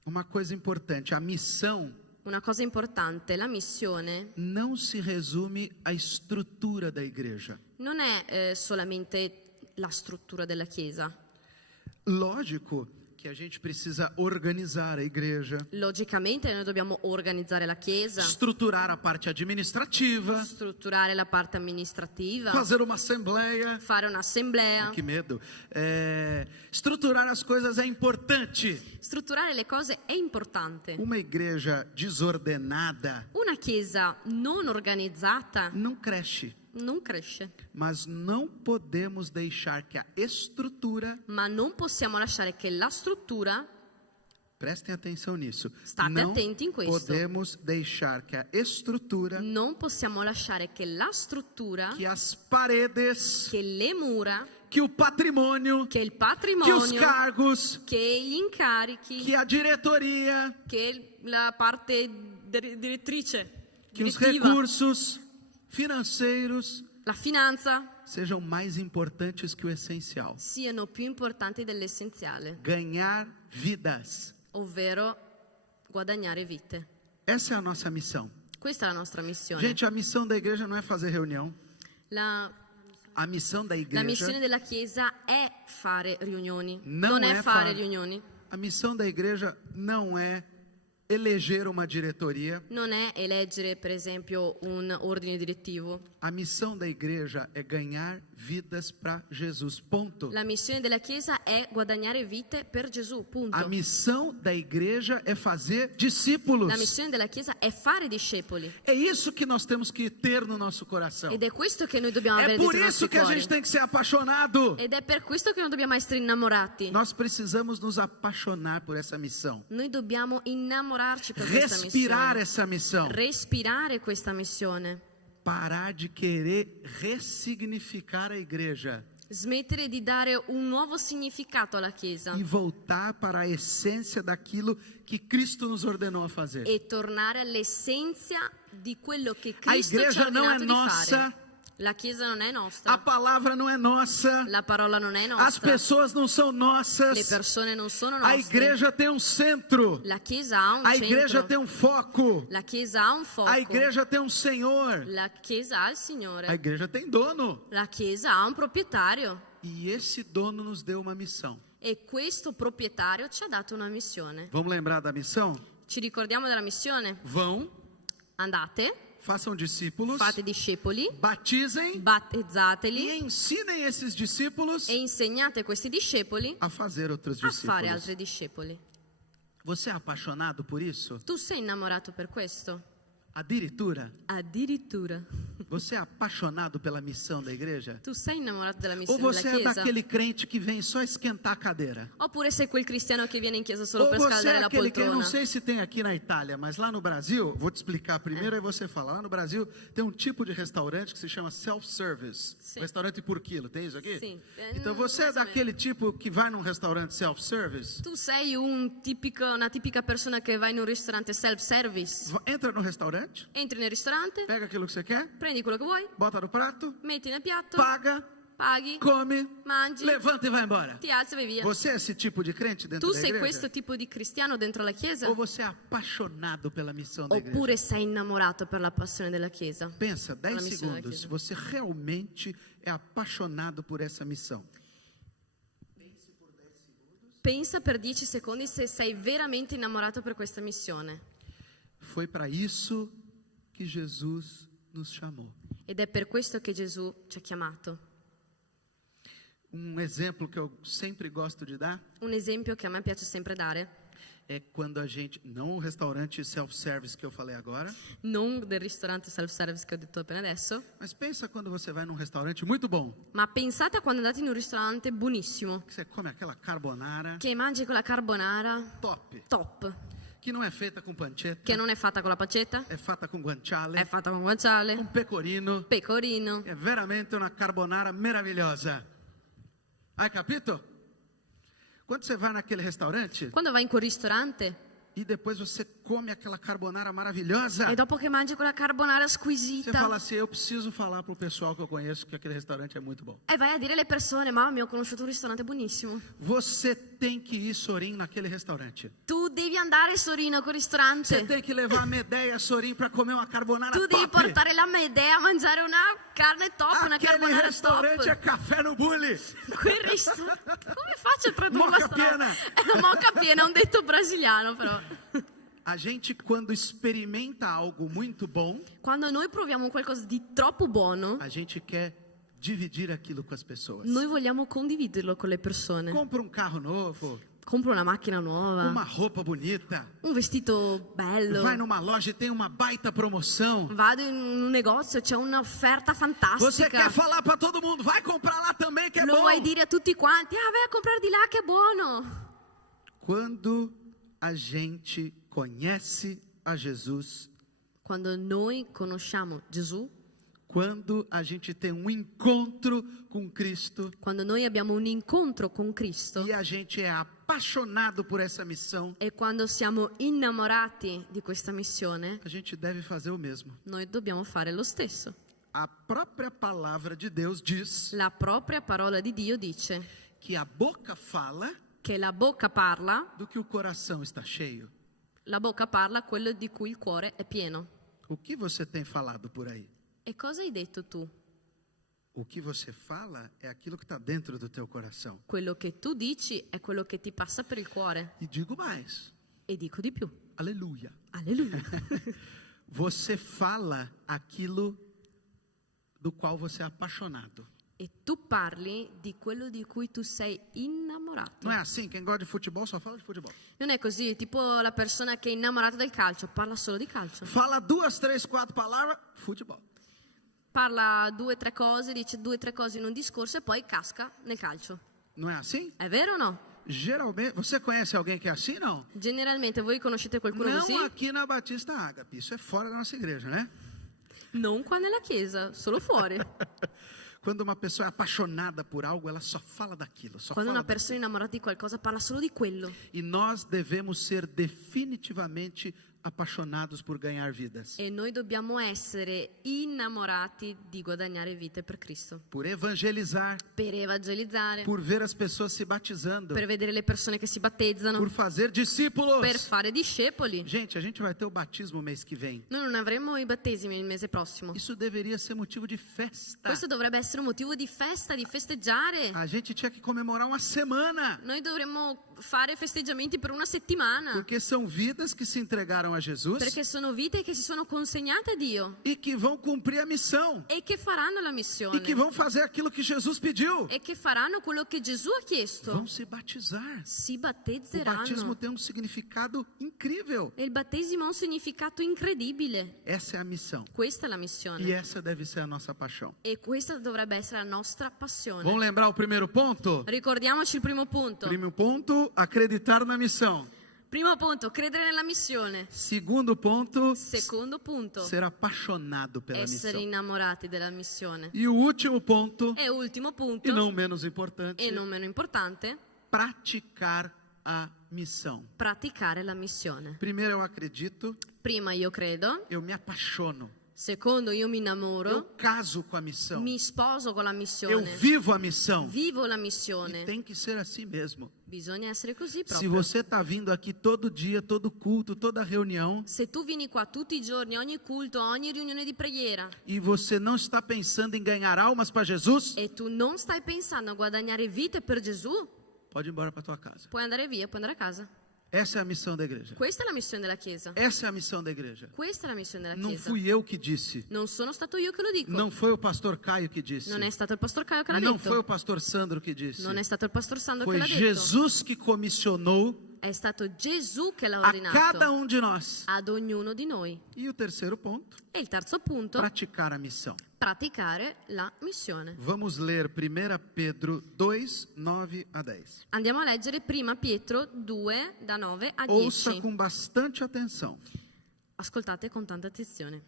Uma coisa importante, a missão Una cosa importante, la missione não se resume à estrutura da igreja. non è solamente la struttura della Chiesa. Lógico que a gente precisa organizar a igreja, Logicamente noi dobbiamo organizzare la Chiesa, estruturar a parte administrativa, strutturare la parte amministrativa, fazer uma assembleia. fare un'assemblea. Que medo. Estruturar as coisas é importante. Strutturare le cose è importante. Uma igreja desordenada Una Chiesa non organizzata não cresce. non cresce, Mas não podemos deixar que a estrutura, ma non possiamo lasciare che la struttura, prestem atenção nisso, State não attenti in questo. podemos deixar que a estrutura, non possiamo lasciare che la struttura, que as paredes, che le mura, que o patrimônio, che il que os patrimonio, cargos, che gli incarichi, que a diretoria, che la parte direttrice, que os direttiva, recursos financeiros la finanza sejam mais importantes que o essencial. siano più importanti dell'essenziale, Ganhar vidas. ovvero guadagnare vite. Essa é a nossa missão. Questa è la nostra missione. Gente, a missão da igreja não é fazer reunião. La A missão da La missione igreja, della Chiesa è fare riunioni, Non non è è fare fare. riunioni, a missão da igreja não é eleger uma diretoria. non è eleggere per esempio un ordine direttivo. A missão da igreja é ganhar vidas para Jesus. Ponto. La missione della Chiesa è guadagnare vite per Gesù, punto. A missão da igreja é fazer discípulos. La missione della Chiesa è fare discepoli É isso que nós temos que ter no nosso coração. ed è questo che noi dobbiamo É avere por dentro i isso nostri que a cuori. gente tem que ser apaixonado. Ed è per questo che non dobbiamo essere innamorati. Nós precisamos nos apaixonar por essa missão. Noi dobbiamo innamorarci per questa Respirar missione, essa missão. respirare questa missione, Parar de querer ressignificar a igreja smettere di dare un nuovo significato alla Chiesa e voltar para a essência daquilo que Cristo nos ordenou a fazer. e tornare all'essenza di quello che A Cristo ci ha igreja não é ordinato di nossa, fare. La Chiesa non è a nostra, palavra não é nossa, la parola non è as nostra, pessoas não são le nossas. persone non sono A nostre. igreja tem um centro, La Chiesa ha un a igreja centro, tem um foco, la Chiesa ha un fuoco, a igreja tem um Senhor, la Chiesa ha il a Signore, igreja tem dono. la Chiesa ha un proprietario E esse dono nos deu uma missão. e questo proprietario ci ha dato una missione. Vamos lembrar da missão? Ci ricordiamo della missione? Vão, Andate, façam discípulos, fate discepoli, batizem e battezzateli ensinem esses discípulos e insegnate questi discepoli a fazer outros a fare discípulos. altri discepoli. Você é apaixonado por isso? Tu sei innamorato per questo? Addirittura? Addirittura. Você é apaixonado pela missão da igreja? Tu sei innamorato della Ou missione você della é Chiesa? daquele crente que vem só esquentar a cadeira? Oppure sei quel cristiano che viene in chiesa solo Ou per você scaldare é la aquele que, eu não poltrona? sei se tem aqui na Itália, mas lá no Brasil, vou te explicar primeiro, aí você fala. Lá no Brasil tem um tipo de restaurante que se chama self-service. Sim. Restaurante por quilo, tem isso aqui? Sim. Então você é Mais ou daquele tipo que vai num restaurante self-service? Tu sei una tipica persona che va in un ristorante self-service? Entra no restaurante restaurante, Entri nel ristorante, pega aquilo que você quer, prendi quello che vuoi, bota no prato, metti nel piatto, paga, paghi, come, mangi, levanta e vai embora. ti alzi e vai via. Você é esse tipo de crente dentro Tu da sei igreja? questo tipo di cristiano dentro la Chiesa? Ou você é apaixonado pela missão da igreja? Oppure sei innamorato per la passione della Chiesa? Pensa, 10 Pela missão da segundos, Chiesa. você realmente é apaixonado por essa missão. Pensa per 10 secondi se sei veramente innamorato per questa missione. Foi para isso que Jesus nos chamou. Ed è per questo che Gesù ci ha chiamato. Exemplo que eu sempre gosto de dar Un esempio che a me piace sempre dare, é quando a gente, não o restaurante self-service que eu falei agora, non del ristorante self-service che ho detto appena adesso, mas pensa quando você vai num restaurante muito bom, ma pensate a quando andate in un ristorante buonissimo, que você come aquela carbonara che mangi quella carbonara top, top, que não é feita com pancetta, che non è fatta con la pancetta, é fatta com guanciale, è fatta con guanciale, com pecorino, pecorino. é veramente uma carbonara meravilhosa. Hai capito? Quando você vai naquele restaurante Quando vai in quel ristorante e depois você come aquela carbonara maravilhosa, e dopo che mangi quella carbonara você squisita fala assim, eu preciso falar pro pessoal que eu conheço que aquele restaurante é muito bom. e vai a dire alle persone, mamma mia, ho conosciuto un ristorante buonissimo. Você tem que ir, Sorim, naquele restaurante. Tu devi andare, Sorino, a quel ristorante. Você tem que levar a Medeia, Sorim, para comer uma carbonara Tu devi top. portare la Medea a mangiare una carne top, una Aquele carbonara restaurante é top. café no bully. Quel ristorante. Come faccio a tradurre Mocca questa piena. È una mocca piena, è un detto brasiliano però. A gente, quando experimenta algo muito bom, Quando noi proviamo qualcosa di troppo buono, a gente quer dividir aquilo com as pessoas. noi vogliamo condividerlo con le persone. Compra um carro novo, Compro una macchina nuova, uma roupa bonita, un vestito bello. vai numa loja e tem uma baita promoção. Vado in un negozio, c'è un'offerta fantastica. Você quer falar para todo mundo, vai comprar lá também que é Lo bom. vuoi dire a tutti quanti, vai a comprare di là che è buono. Quando a gente conhece a Jesus, Quando noi conosciamo Gesù, quando a gente tem um encontro com Cristo quando noi abbiamo un incontro con Cristo e a gente é apaixonado por essa missão, e quando siamo innamorati di questa missione, a gente deve fazer o mesmo. noi dobbiamo fare lo stesso. A própria palavra de Deus diz La propria parola di Dio dice que a boca fala che la bocca parla, do que o coração está cheio. la bocca parla quello di cui il cuore è pieno. O que você tem falado por aí? E cosa hai detto tu? O que você fala é aquilo que está dentro do teu coração. Quello che tu dici è quello che ti passa per il cuore. E digo mais, E dico di più. aleluia. Alleluia. Você fala aquilo do qual você é apaixonado. E tu parli di quello di cui tu sei innamorato. Não é assim? Quem gosta de futebol só fala de futebol. Non è così, tipo la persona che è innamorata del calcio, parla solo di calcio. Fala 2, 3, 4 palavras, futebol. Parla 2 o 3 cose, dice 2 o 3 cose in un discorso e poi casca nel calcio. Não é assim? È vero o no? Geralmente, você conhece alguém que é assim, não? Generalmente voi conoscete qualcuno così? Não aqui na Batista Ágape, isso é fora da nossa igreja, né? Non qua nella chiesa, solo fuori. Quando uma pessoa é apaixonada por algo, ela só fala daquilo, só Quando fala una persona è innamorata di qualcosa parla solo di quello. E nós devemos ser definitivamente apaixonados por ganhar vidas, E noi dobbiamo essere innamorati di guadagnare vite per Cristo. por evangelizar, Per evangelizzare, por ver as pessoas se batizando, per vedere le persone che si battezzano, por fazer discípulos. per fare discepoli. Gente, a gente vai ter o batismo mês que vem. Noi non avremo i battesimi il mese prossimo. Isso deveria ser motivo de festa. Questo dovrebbe essere un motivo di festa, di festeggiare. A gente tinha que comemorar uma semana, Noi dovremmo fare festeggiamenti per una settimana, porque são vidas que se entregaram a Jesus perché sono vite che si sono consegnate a Dio e que vão cumprir a missão e che faranno la e missione que vão fazer aquilo que Jesus pediu. e che faranno quello che Gesù ha chiesto. Vão se batizar. Si O batismo battezzeranno. tem um significado incrível. E il battesimo ha un significato incredibile. Essa é a missão. Questa è la E missione. essa deve ser a nossa paixão. E questa dovrebbe essere la nostra passione. Vamos lembrar o primeiro ponto? Ricordiamoci il primo punto. Primeiro ponto, acreditar na missão. Primo punto, credere nella missione. Segundo ponto, Secondo punto, ser apaixonado pela essere missão. innamorati della missione. E o último ponto, E ultimo e punto, não menos importante, e non meno importante, praticar a missão. praticare la missione. Primeiro, eu acredito, Prima io credo, eu me apaixono, secondo io mi eu innamoro, caso com a missão, mi sposo con la eu missione, vivo a missão. vivo la E missione. tem que ser assim mesmo. Bisogna essere così Se proprio. você está vindo aqui todo dia, todo culto, toda reunião, Se tu vieni qua tutti i giorni, ogni culto, ogni riunione di preghiera, e você não está pensando em ganhar almas para Jesus, e tu non stai pensando a guadagnare vite per Gesù, pode ir embora para tua casa. puoi andare via, puoi andare a casa. Essa é a missão da igreja. Questa è la missione della Chiesa. Essa é a missão da igreja. Questa è la missione della Não Chiesa. fui eu que disse. Non sono stato io che lo dico. Não foi o pastor Caio que disse. Non è stato il pastor Caio che l'ha Não foi o detto. pastor Sandro que disse. Non è stato il pastor Sandro che Foi l'ha detto. Jesus que comissionou È stato Gesù che l'ha a cada ordinato de nós. ad ognuno di noi. E o terceiro ponto, E il terzo punto, praticar a missão. praticare la missione. Vamos ler 1 Pedro 2, 9 a 10. Andiamo a leggere prima Pietro 2 da 9 a Ouça 10. com bastante atenção. Ascoltate con tanta attenzione.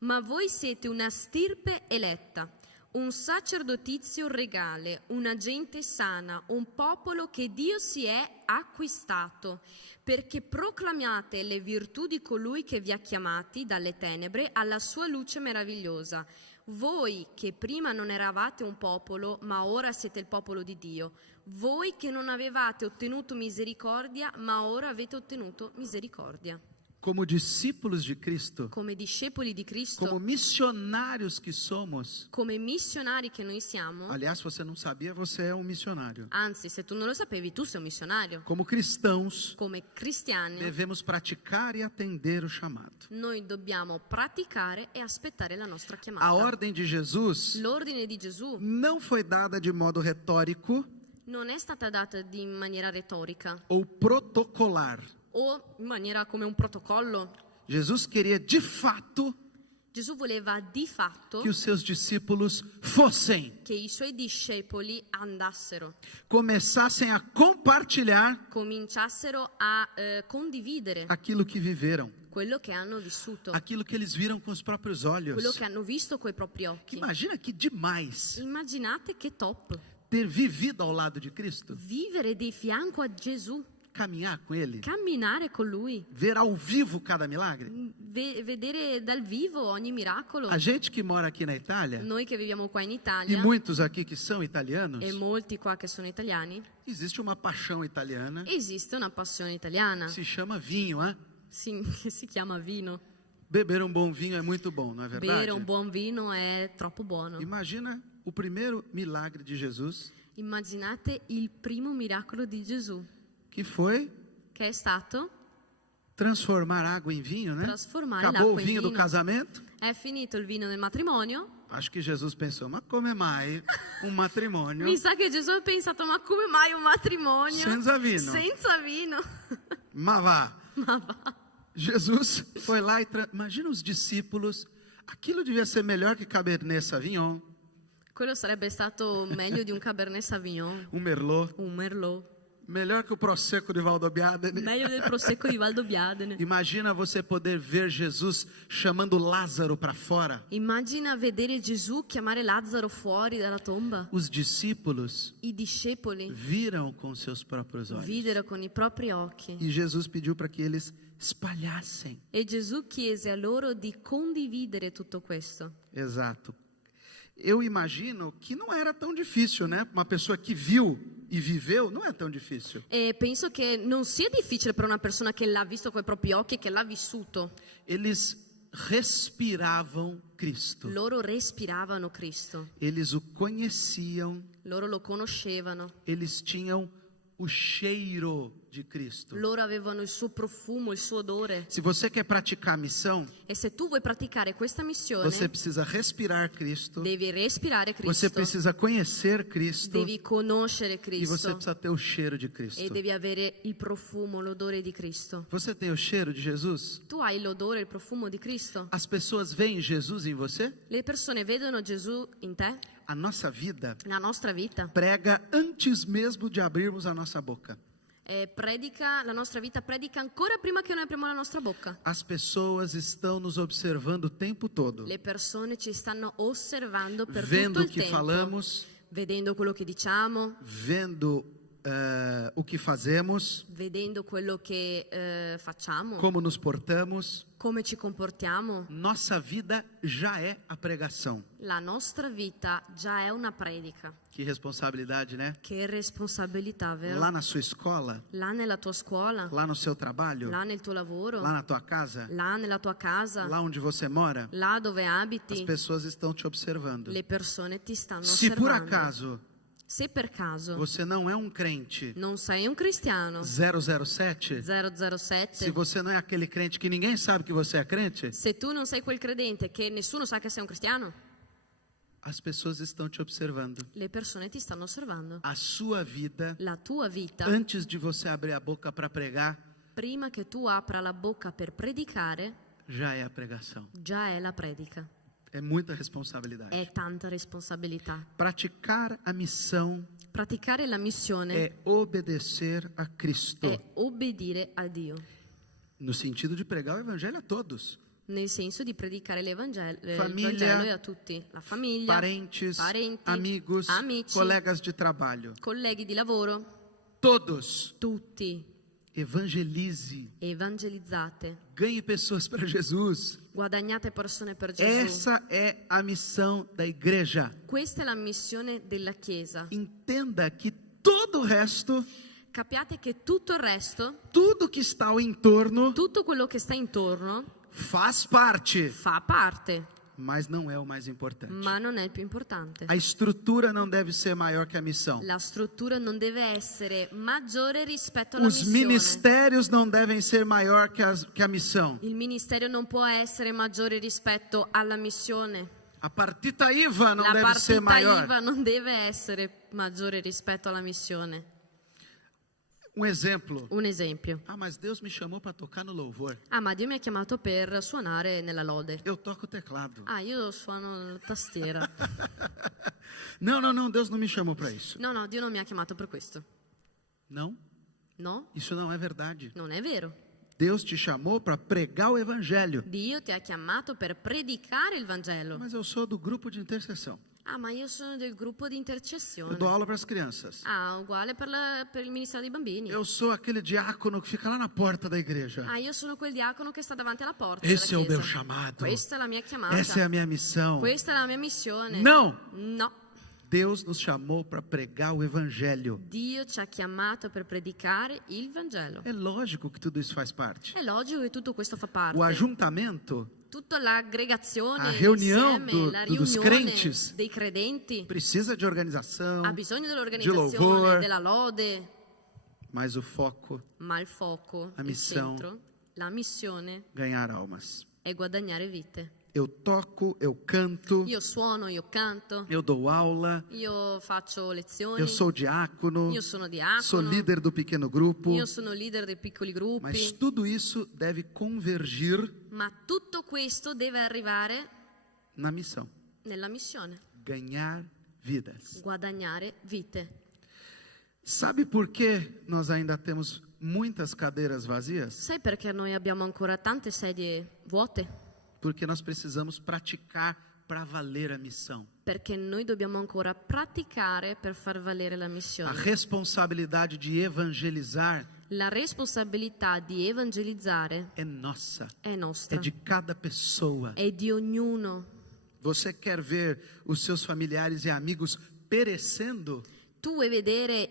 Ma voi siete una stirpe eletta, un sacerdotizio regale, una gente sana, un popolo che Dio si è acquistato, perché proclamiate le virtù di colui che vi ha chiamati dalle tenebre alla sua luce meravigliosa. Voi che prima non eravate un popolo, ma ora siete il popolo di Dio. Voi che non avevate ottenuto misericordia, ma ora avete ottenuto misericordia. Como discípulos de Cristo, Come discepoli di Cristo, como missionários que somos. come missionari che noi siamo, Aliás, se você não sabia, você é um missionário. anzi, se tu non lo sapevi, tu sei un missionario. Como cristãos, Come cristiani, devemos praticar e atender o chamado. noi dobbiamo praticare e aspettare la nostra chiamata. A ordem de Jesus L'ordine di Gesù não foi dada de modo retórico non è stata data in maniera retorica ou protocolar. o in maniera come un protocollo. Jesus queria de fato Gesù voleva di fatto que os seus discípulos fossem, che i suoi discepoli andassero, começassem a compartilhar cominciassero a condividere aquilo que viveram, quello che hanno vissuto, aquilo que eles viram com os próprios olhos. quello che hanno visto coi propri occhi. Imagina que demais Immaginate che top ter vivido ao lado de Cristo, vivere di fianco a Gesù, caminhar com Ele, camminare con Lui, ver ao vivo cada milagre. vedere dal vivo ogni miracolo. A gente que mora aqui na Itália, Noi che viviamo qua in e Italia muitos aqui que são italianos, e molti qua che sono italiani, existe uma paixão italiana, esiste una passione italiana se chama vinho, hein? che si chiama vino. Beber um bom vinho é muito bom, não é Bere verdade? un buon vino è troppo buono. Imagina o primeiro milagre de Jesus, Immaginate il primo miracolo di Gesù, que foi che è stato transformar água em vinho, né? trasformare Acabou o l'acqua in vinho do vino. casamento. È finito il vino del matrimonio. Acho que Jesus pensou, mas come mai um matrimônio Mi sa che Gesù ha pensato, ma come mai un matrimonio senza vino? senza vino? Mas vá. Jesus foi lá e imagina os discípulos. Aquilo devia ser melhor que Cabernet Sauvignon, Quello sarebbe stato meglio di un Cabernet Sauvignon, um Merlot, un Merlot, melhor que o Prosecco de Valdobbiadene. meglio del Prosecco di Valdobbiadene. Imagina você poder ver Jesus chamando Lázaro para fora. Immagina vedere Gesù chiamare Lazzaro fuori dalla tomba. Os discípulos I discepoli viram com seus próprios olhos. videro con i propri occhi E Jesus pediu para que eles espalhassem. e Gesù chiese a loro di condividere tutto questo. Exato. Eu imagino que não era tão difícil, né? Uma pessoa que viu e viveu, não é tão difícil. E penso che non sia difficile per una persona che l'ha visto coi propri occhi e che l'ha vissuto. Eles respiravam Cristo. Loro respiravano Cristo, Eles o conheciam, loro lo conoscevano, eles tinham o cheiro de Cristo. loro avevano il suo profumo, il suo odore. Se você quer praticar a missão, E se tu vuoi praticare questa missione, você precisa respirar Cristo, devi respirare você Cristo, precisa conhecer Cristo devi conoscere e você Cristo precisa ter o cheiro de e Cristo. devi avere il profumo, l'odore di Cristo. Você tem o cheiro de Jesus? Tu hai l'odore, il profumo di Cristo? As pessoas veem Jesus em você? Le persone vedono Gesù in te? A nossa vida La nostra vita prega antes mesmo de abrirmos a nossa boca. la nostra vita predica ancora prima che noi apriamo la nostra bocca. As pessoas estão nos observando o tempo todo, Le persone ci stanno osservando per vendo tutto o il que tempo, falamos, vedendo quello che diciamo, vendo o que fazemos, vedendo quello che facciamo, como nos portamos, come ci comportiamo, nossa vida já é a pregação. la nostra vita già è una predica. Que responsabilidade, né? Che responsabilità, vero? Lá na sua escola, Là nella tua scuola, lá no seu trabalho, là nel tuo lavoro, lá na tua casa, là nella tua casa, lá onde você mora, là dove as abiti, pessoas estão te observando. le persone ti stanno Se por osservando. acaso Se per caso você não é um crente non sei un cristiano 007, 007, se você não é aquele crente que ninguém sabe que você é crente, se tu non sei quel credente che nessuno sa che sei un cristiano, as pessoas estão te observando. le persone ti stanno osservando. A sua vida, La tua vita, antes de você abrir a boca para pregar, prima che tu apra la bocca per predicare, já é a pregação. già è la predica. É muita responsabilidade. È tanta responsabilità. Praticar a missão Praticare la missione é obedecer a Cristo, è obbedire a Dio, no sentido de pregar o evangelho a todos. nel senso di predicare l'Evangelo, Famiglia, il Vangelo a tutti, la famiglia, Parentes, parenti, amigos, amici, colegas de trabalho. colleghi di lavoro, Todos. tutti. Evangelize. Evangelizzate, Ganhe pessoas para Jesus. guadagnate persone per Gesù. Essa é a missão da igreja. Questa è la missione della Chiesa. Entenda que todo o resto, Capiate che tutto il resto, tudo que está ao entorno, tutto quello che sta intorno, faz parte, fa parte, mas não é o mais importante. ma non è il più importante. A estrutura não deve ser maior que a missão. La struttura non deve essere maggiore rispetto alla Os missione. ministérios não devem ser maior que a missão. Il ministero non può essere maggiore rispetto alla missione. A partita IVA não La deve ser partita maior. IVA non deve essere maggiore rispetto alla missione. Um exemplo. Un esempio. Ah, mas Deus me chamou para tocar no louvor. Ah, ma Dio mi ha chiamato per suonare nella lode. Eu toco teclado. Ah, io suono la tastiera. Não, Deus não me chamou para isso. No, Dio non mi ha chiamato per questo. Não, No, isso não é verdade. non è vero. Deus te chamou para pregar o evangelho. Dio ti ha chiamato per predicare il Vangelo. Mas eu sou do grupo de intercessão. Ah, ma io sono del gruppo di Eu intercessione. dou aula para as crianças. Ah, uguale per il ministero dei bambini. Eu sou aquele diácono que fica lá na porta da igreja. Ah, io sono quel diacono che sta davanti alla porta Esse é della o meu chiesa. chamado. Questa è la mia chiamata. Essa é a minha missão. Questa è la mia missione. Não! No. Deus nos chamou para pregar o evangelho. Dio ci ha chiamato per predicare il Vangelo. É lógico que tudo isso faz parte. È logico che tutto questo fa parte. O ajuntamento Tutta l'aggregazione A reunião insieme, la dos riunione crentes dei credenti precisa de organização, ha bisogno de dell'organizzazione, louvor, della lode, mas o foco ma il fuoco, La il missione. centro, la missione ganhar almas. è guadagnare vite. Eu toco, eu canto, Io suono, io canto, eu dou aula, io faccio lezioni, eu sou diácono, io sono diacono, sou líder do pequeno grupo, io sono leader dei piccoli gruppi, mas tudo isso deve convergir ma tutto questo deve arrivare na missão, nella missione, ganhar vidas. guadagnare vite. Sabe por que nós ainda temos muitas cadeiras vazias? Sai perché noi abbiamo ancora tante sedie vuote? Porque nós precisamos praticar para valer a missão. Perché noi dobbiamo ancora praticare per far valere la A missione. responsabilidade de evangelizar La responsabilità di evangelizzare é nossa, è nostra, é de cada pessoa. è di ognuno. Você quer ver os seus familiares e amigos perecendo? Tu vuoi vedere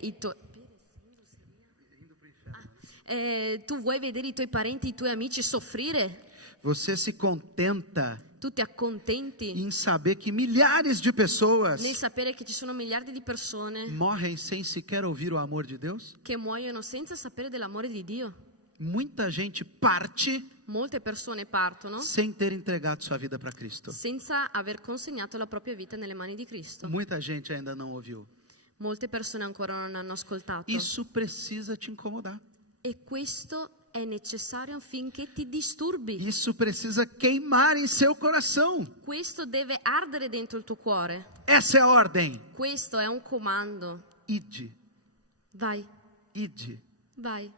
tu vuoi vedere i tuoi parenti, i tuoi amici soffrire? Você se contenta Tu ti accontenti em saber que milhares de pessoas nel sapere che ci sono miliardi di persone morrem sem sequer ouvir o amor de Deus? che muoiono senza sapere dell'amore di Dio? Muita gente parte Molte persone partono sem ter entregado sua vida para Cristo. senza aver consegnato la propria vita nelle mani di Cristo. Muita gente ainda não ouviu. Molte persone ancora non hanno ascoltato. Isso precisa te incomodar. E questo è necessario affinché ti disturbi. Isso precisa queimar em seu coração. Questo deve ardere dentro il tuo cuore. Essa é a ordem. Questo è un comando. Ide, Vai, ide. vai.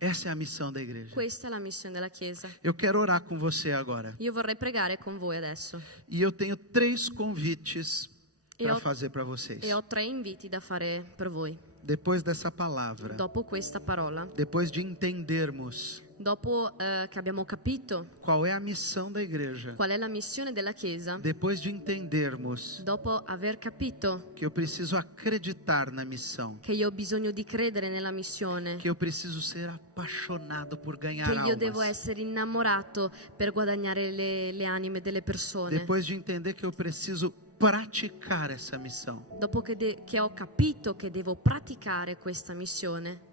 Essa é a missão da igreja. Questa è la missione della Chiesa. Eu quero orar com você agora. Io vorrei pregare con voi adesso. E eu tenho 3 convites para Eu- fazer para vocês. E ho 3 inviti da fare per voi. Depois dessa palavra, dopo questa parola, depois de entendermos dopo che abbiamo capito qual é a missão da igreja, qual è la missione della Chiesa, depois de entendermos dopo aver capito que eu preciso acreditar na missão, che io ho bisogno di credere nella missione, que eu preciso ser apaixonado por ganhar che io devo almas, essere innamorato per guadagnare le anime delle persone, depois de entender que eu preciso praticar essa missão, dopo che ho capito che devo praticare questa missione,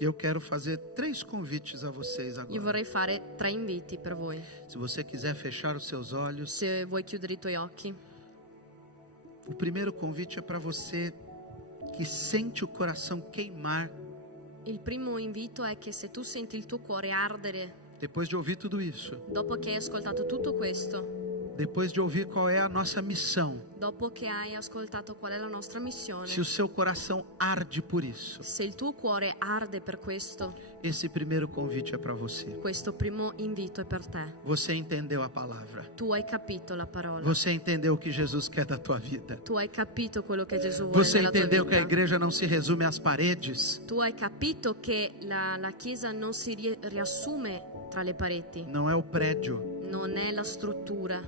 eu quero fazer 3 convites a vocês io agora. vorrei fare 3 inviti per voi. Se você quiser fechar os seus olhos, Se vuoi chiudere i tuoi occhi, o primeiro convite é para você que sente o coração queimar il primo invito è che se tu senti il tuo cuore ardere, depois de ouvir tudo isso, dopo che hai ascoltato tutto questo, depois de ouvir qual é a nossa missão, dopo che hai ascoltato qual è la nostra missione, se o seu coração arde por isso, se il tuo cuore arde per questo, esse primeiro convite é para você. questo primo invito è per te. Você entendeu a palavra. Tu hai capito la parola. Você entendeu o que Jesus quer da tua vida. Tu hai capito quello che Gesù vuole Você nella tua entendeu que a vita. igreja não se resume às paredes. Tu hai capito che la Chiesa non si riassume tra le pareti, Não é o prédio. non è la struttura.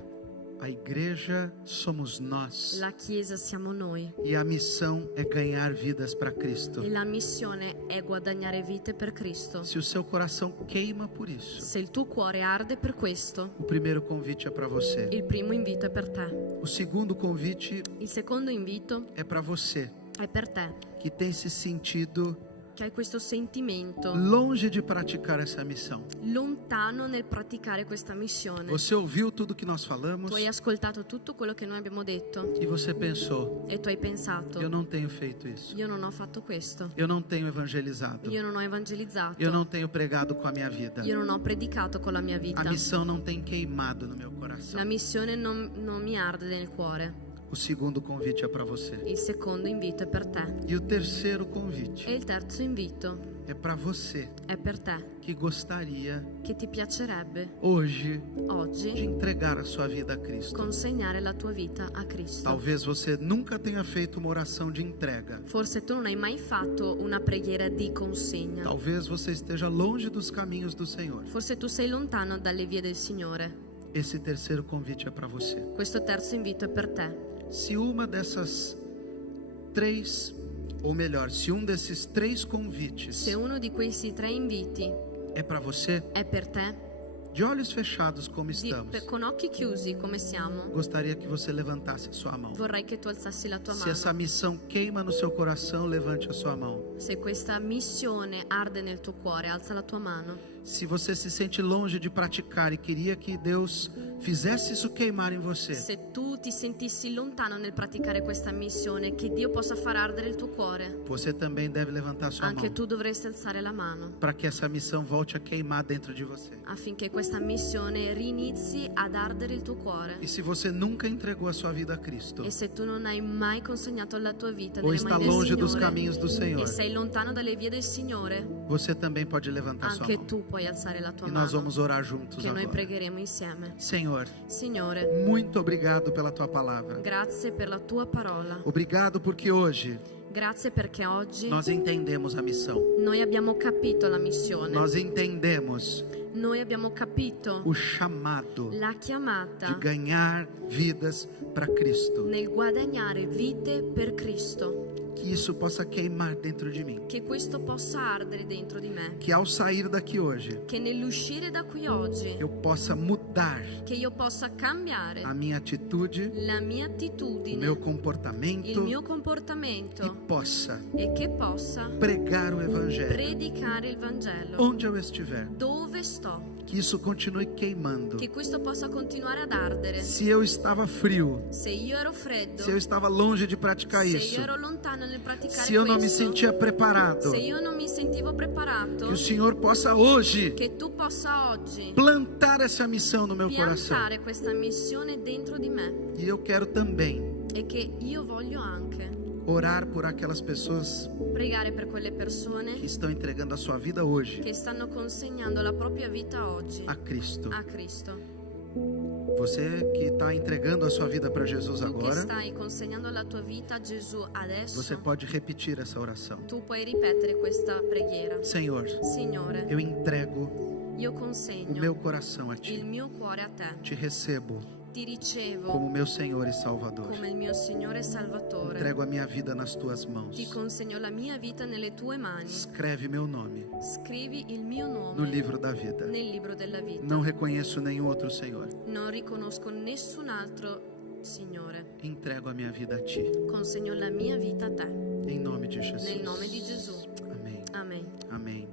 A igreja somos nós. La Chiesa siamo noi E a missão é ganhar vidas para Cristo. e la missione è guadagnare vite per Cristo. Se o seu coração queima por isso, Se il tuo cuore arde per questo, o primeiro convite é para você. il primo invito è per te. O segundo convite Il secondo invito é para você è per te, que tem se sentido che hai questo sentimento longe de praticar essa missão. lontano nel praticare questa missione. Você ouviu tudo que nós falamos Tu hai ascoltato tutto quello che noi abbiamo detto e você pensou: e tu hai pensato, eu não tenho feito isso. io non ho fatto questo, Eu não tenho evangelizado. io non ho evangelizzato, Eu não tenho pregado com a minha vida. io non ho predicato con la mia A vita. missão não tem queimado no meu La coração. missione non mi arde nel cuore. O segundo convite é para você. Il secondo invito è per te. E o terceiro E convite il terzo invito é para você è per te, que gostaria che ti piacerebbe hoje de oggi entregar a sua vida a Cristo. consegnare la tua vita a Cristo. Talvez você nunca tenha feito uma oração de entrega. Forse tu non hai mai fatto una preghiera di consegna. Talvez você esteja longe dos caminhos do Senhor. Forse tu sei lontano dalle vie del Signore. Esse terceiro convite é para você. Questo terzo invito è per te. Se uma dessas 3, ou melhor, se um desses 3 convites Se uno di questi 3 inviti é para você, è per te, de olhos fechados como estamos, con occhi chiusi come siamo, gostaria que você levantasse a sua mão. vorrei che tu alzassi la tua Se essa mano. missão queima no seu coração, levante a sua mão. Se questa missione arde nel tuo cuore, alza la tua mano. Se você se sente longe de praticar e queria que Deus fizesse isso queimar em você, Se tu ti sentissi lontano nel praticare questa missione, che Dio possa far ardere il tuo cuore, você também deve levantar a sua anche mão tu dovresti alzare la mano para que essa missão volte a queimar dentro de você. affinché questa missione rinizi ad ardere il tuo cuore. E se você nunca entregou a sua vida a Cristo, E se tu non hai mai consegnato la tua vita ou nelle está mani del longe dos Signore caminhos do Senhor, e sei lontano dalle vie del Signore, você também pode levantar a sua anche mão. tu puoi alzare la tua E nós mano, vamos orar juntos che noi agora. pregheremo insieme. Senhor, Signore, muito obrigado pela tua palavra. grazie per la tua parola. Obrigado porque hoje Grazie perché oggi nós entendemos a missão. noi abbiamo capito la missione. Nós entendemos Noi abbiamo capito o chamado la de chiamata ganhar vidas para Cristo. nel guadagnare vite per Cristo. Que isso possa queimar dentro de mim. Che questo possa ardere dentro di me. Que ao sair daqui hoje, Che nell'uscire da qui oggi, eu possa mudar che io possa cambiare a minha atitude, la mia o attitudine, meu il comportamento mio e comportamento possa e che possa pregar o Evangelho predicare il Vangelo onde eu estiver. dove sto. Que isso continue queimando. Che questo possa continuare ad ardere. Se eu estava frio, Se io ero freddo, se eu estava longe de praticar se isso, io ero lontano nel praticare se eu não me questo, sentia preparado, se io non mi sentivo preparato, que o Senhor possa hoje che tu possa oggi plantar essa missão no meu coração. piantare questa missione dentro di me E eu quero também e che io voglio anche orar por aquelas pessoas pregare per quelle persone que estão entregando a sua vida hoje che stanno consegnando la propria vita oggi a Cristo. a Cristo. Você que está entregando a sua vida para Jesus Tu che agora, stai consegnando la tua vita a Gesù adesso, você pode repetir essa oração. tu puoi ripetere questa preghiera. Senhor, Signore, eu entrego io o consegno meu coração a il Ti. mio cuore a te. Te recebo Ti ricevo como meu Senhor e Salvador. come il mio Signore e Salvatore. Entrego a minha vida nas Tuas mãos. Ti consegno la mia vita nelle tue mani. Escreve meu nome Scrivi il mio no nome livro da vida. nel libro della vita. Não reconheço nenhum outro Senhor. Non riconosco nessun altro Signore. Entrego a minha vida a Ti. Consegno la mia vita a te. Em nome de Jesus. Nel nome di Gesù. Amém. Amen. Amém.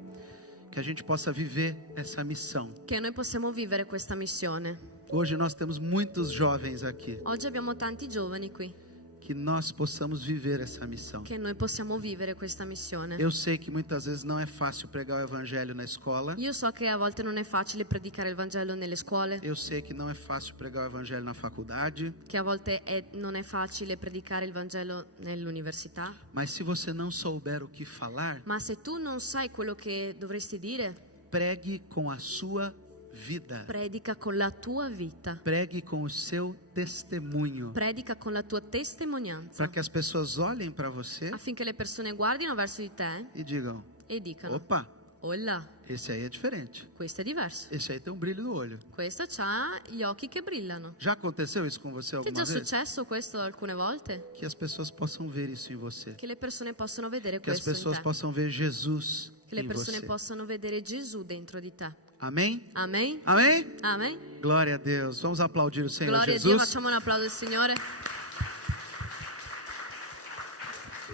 Que a gente possa viver essa missão. Che noi possiamo vivere questa missione. Hoje nós temos muitos jovens aqui. Oggi abbiamo tanti giovani qui. Que nós possamos viver essa missão. Che noi possiamo vivere questa missione. Eu sei que muitas vezes não é fácil pregar o evangelho na escola. Io so che a volte non è facile predicare il Vangelo nelle scuole, Eu sei que não é fácil pregar o evangelho na faculdade. che a volte non è facile predicare il Vangelo nell'università. Mas se você não souber o que falar, Ma se tu non sai quello che dovresti dire, pregue com a sua vida. predica con la tua vita. Pregue com o seu testemunho. Predica con la tua testimonianza. Para que as pessoas olhem para você Affinché le persone guardino verso di te e digam: e dicano: opa, oh là, esse aí é diferente. questo è diverso. Esse aí tem um brilho no olho. Questo ha gli occhi che brillano. Já aconteceu isso com você Ti è alguma già vez? successo questo alcune volte? Que as pessoas possam ver isso em você. Che le persone possano vedere Que as questo in pessoas te. possam ver Jesus Che le em persone você. possano vedere Gesù dentro di te. Amém? Amen? Amém? Amen? Glória a Deus. Vamos aplaudir o Senhor Gloria a Dio, Jesus. facciamo un applauso al Signore.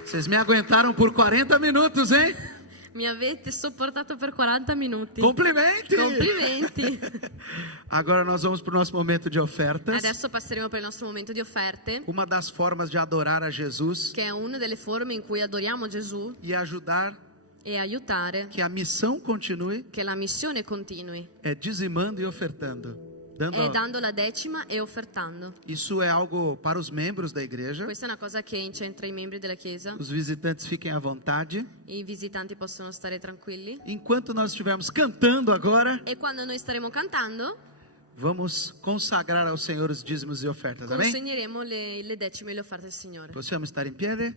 Vocês me aguentaram por 40 minutos, hein? Mi avete sopportato per 40 minuti. Complimenti! Complimenti. Agora nós vamos para o nosso momento de ofertas. Adesso passeremo per il nostro momento di offerte, Uma das formas de adorar a Jesus che è una delle forme in cui adoriamo Gesù e ajudar e aiutare que a missão continue che la missione continui. é dizimando e ofertando. È dando la decima e offertando. Isso é algo para os membros da igreja. Questa è una cosa che incentra i membri della Chiesa. Os visitantes fiquem à vontade. I visitanti possono stare tranquilli. Enquanto nós estivermos cantando agora, E quando noi staremo cantando, vamos consagrar ao Senhor os dízimos e ofertas. Amém? consegneremo le decime e le offerte al Signore. Possiamo stare in piedi?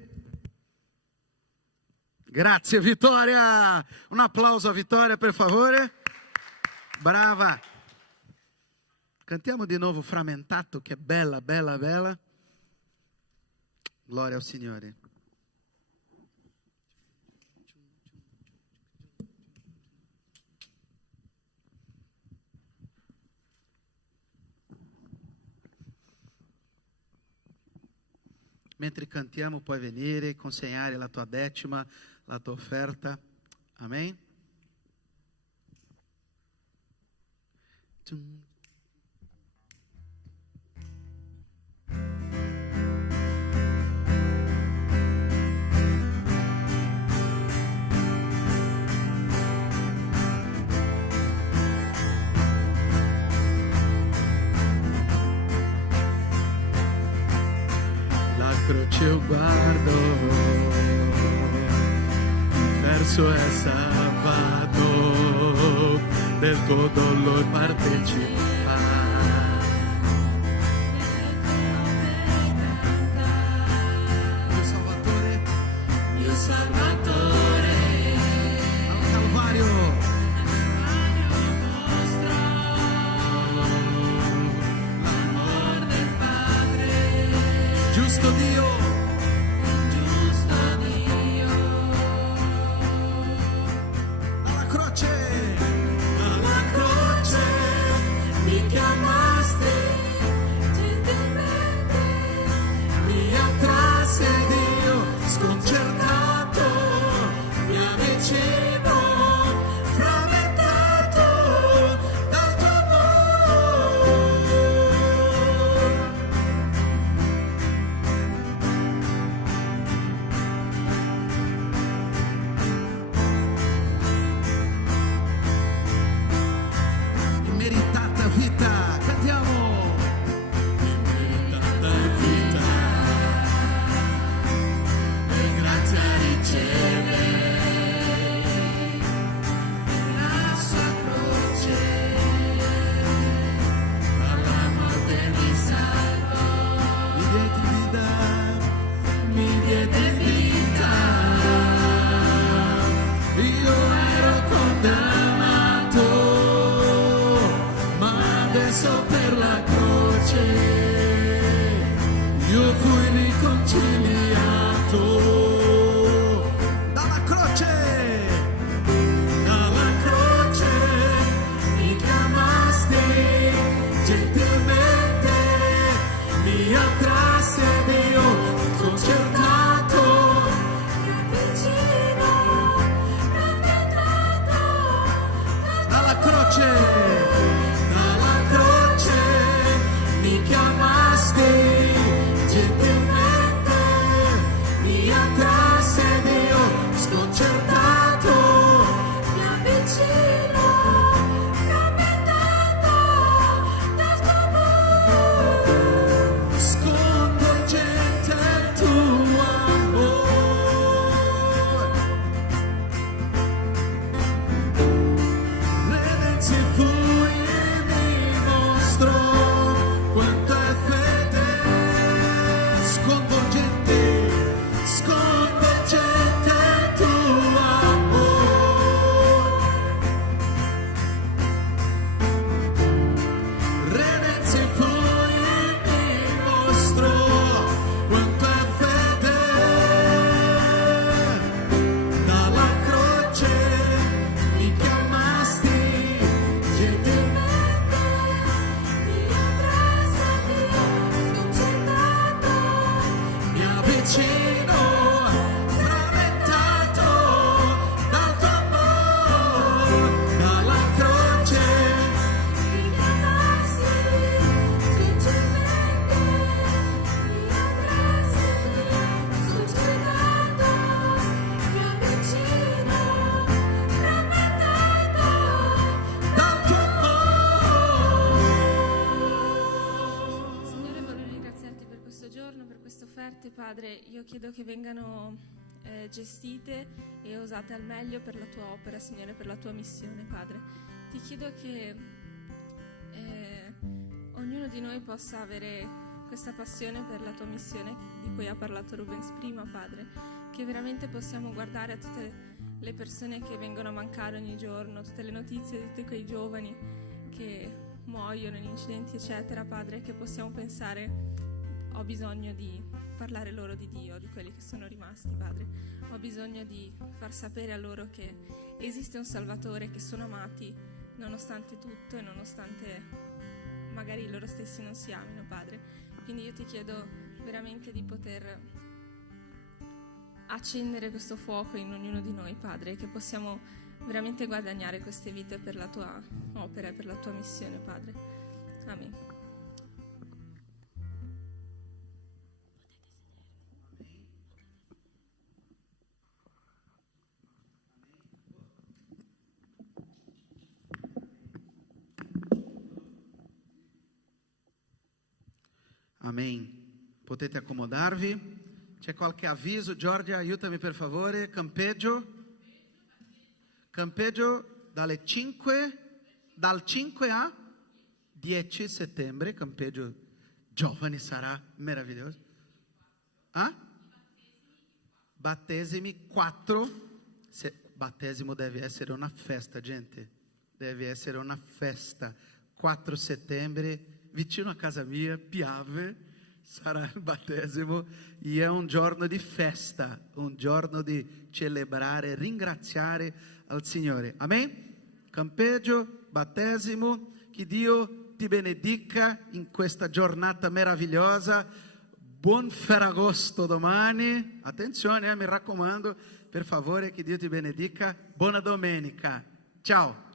Grazie Vittoria! Un applauso a Vittoria, per favore. Brava! Cantiamo di nuovo Frammentato, che è bella, bella, bella. Gloria al Signore. Mentre cantiamo puoi venire e consegnare la tua decima, la tua offerta. Amen? La croce eu guardo, verso è salvato, del tuo dolore partecipa. Mio Salvatore, Mio Salvatore, al Calvario, l'amor del Padre, giusto Dio, giusto Dio. alla croce, Alla croce mi chiamaste, gentilmente mi attrasse Dio, sconcertato, mi avvicino, frammentato dal tuo amore. io chiedo che vengano gestite e usate al meglio per la tua opera, Signore, per la tua missione, Padre. Ti chiedo che ognuno di noi possa avere questa passione per la tua missione di cui ha parlato Rubens prima, Padre, che veramente possiamo guardare a tutte le persone che vengono a mancare ogni giorno, tutte le notizie di tutti quei giovani che muoiono in incidenti, eccetera, Padre, che possiamo pensare: ho bisogno di parlare loro di Dio, di quelli che sono rimasti, Padre. Ho bisogno di far sapere a loro che esiste un Salvatore, che sono amati nonostante tutto e nonostante magari loro stessi non si amino, Padre. Quindi io ti chiedo veramente di poter accendere questo fuoco in ognuno di noi, Padre, che possiamo veramente guadagnare queste vite per la tua opera e per la tua missione, Padre. Amen. Amém. Potete accomodarvi. C'è qualche avviso? Giorgia, aiutami per favore. Campeggio dal 5 a 10 settembre. Campeggio giovani, sarà meraviglioso. Battesimi 4. Battesimo deve essere una festa, gente. Deve essere una festa. 4 settembre, vicino a casa mia, Piave, sarà il battesimo e è un giorno di festa, un giorno di celebrare, ringraziare al Signore. Amen? Campeggio, battesimo, che Dio ti benedica in questa giornata meravigliosa. Buon Ferragosto domani. Attenzione, mi raccomando, per favore, che Dio ti benedica. Buona domenica. Ciao.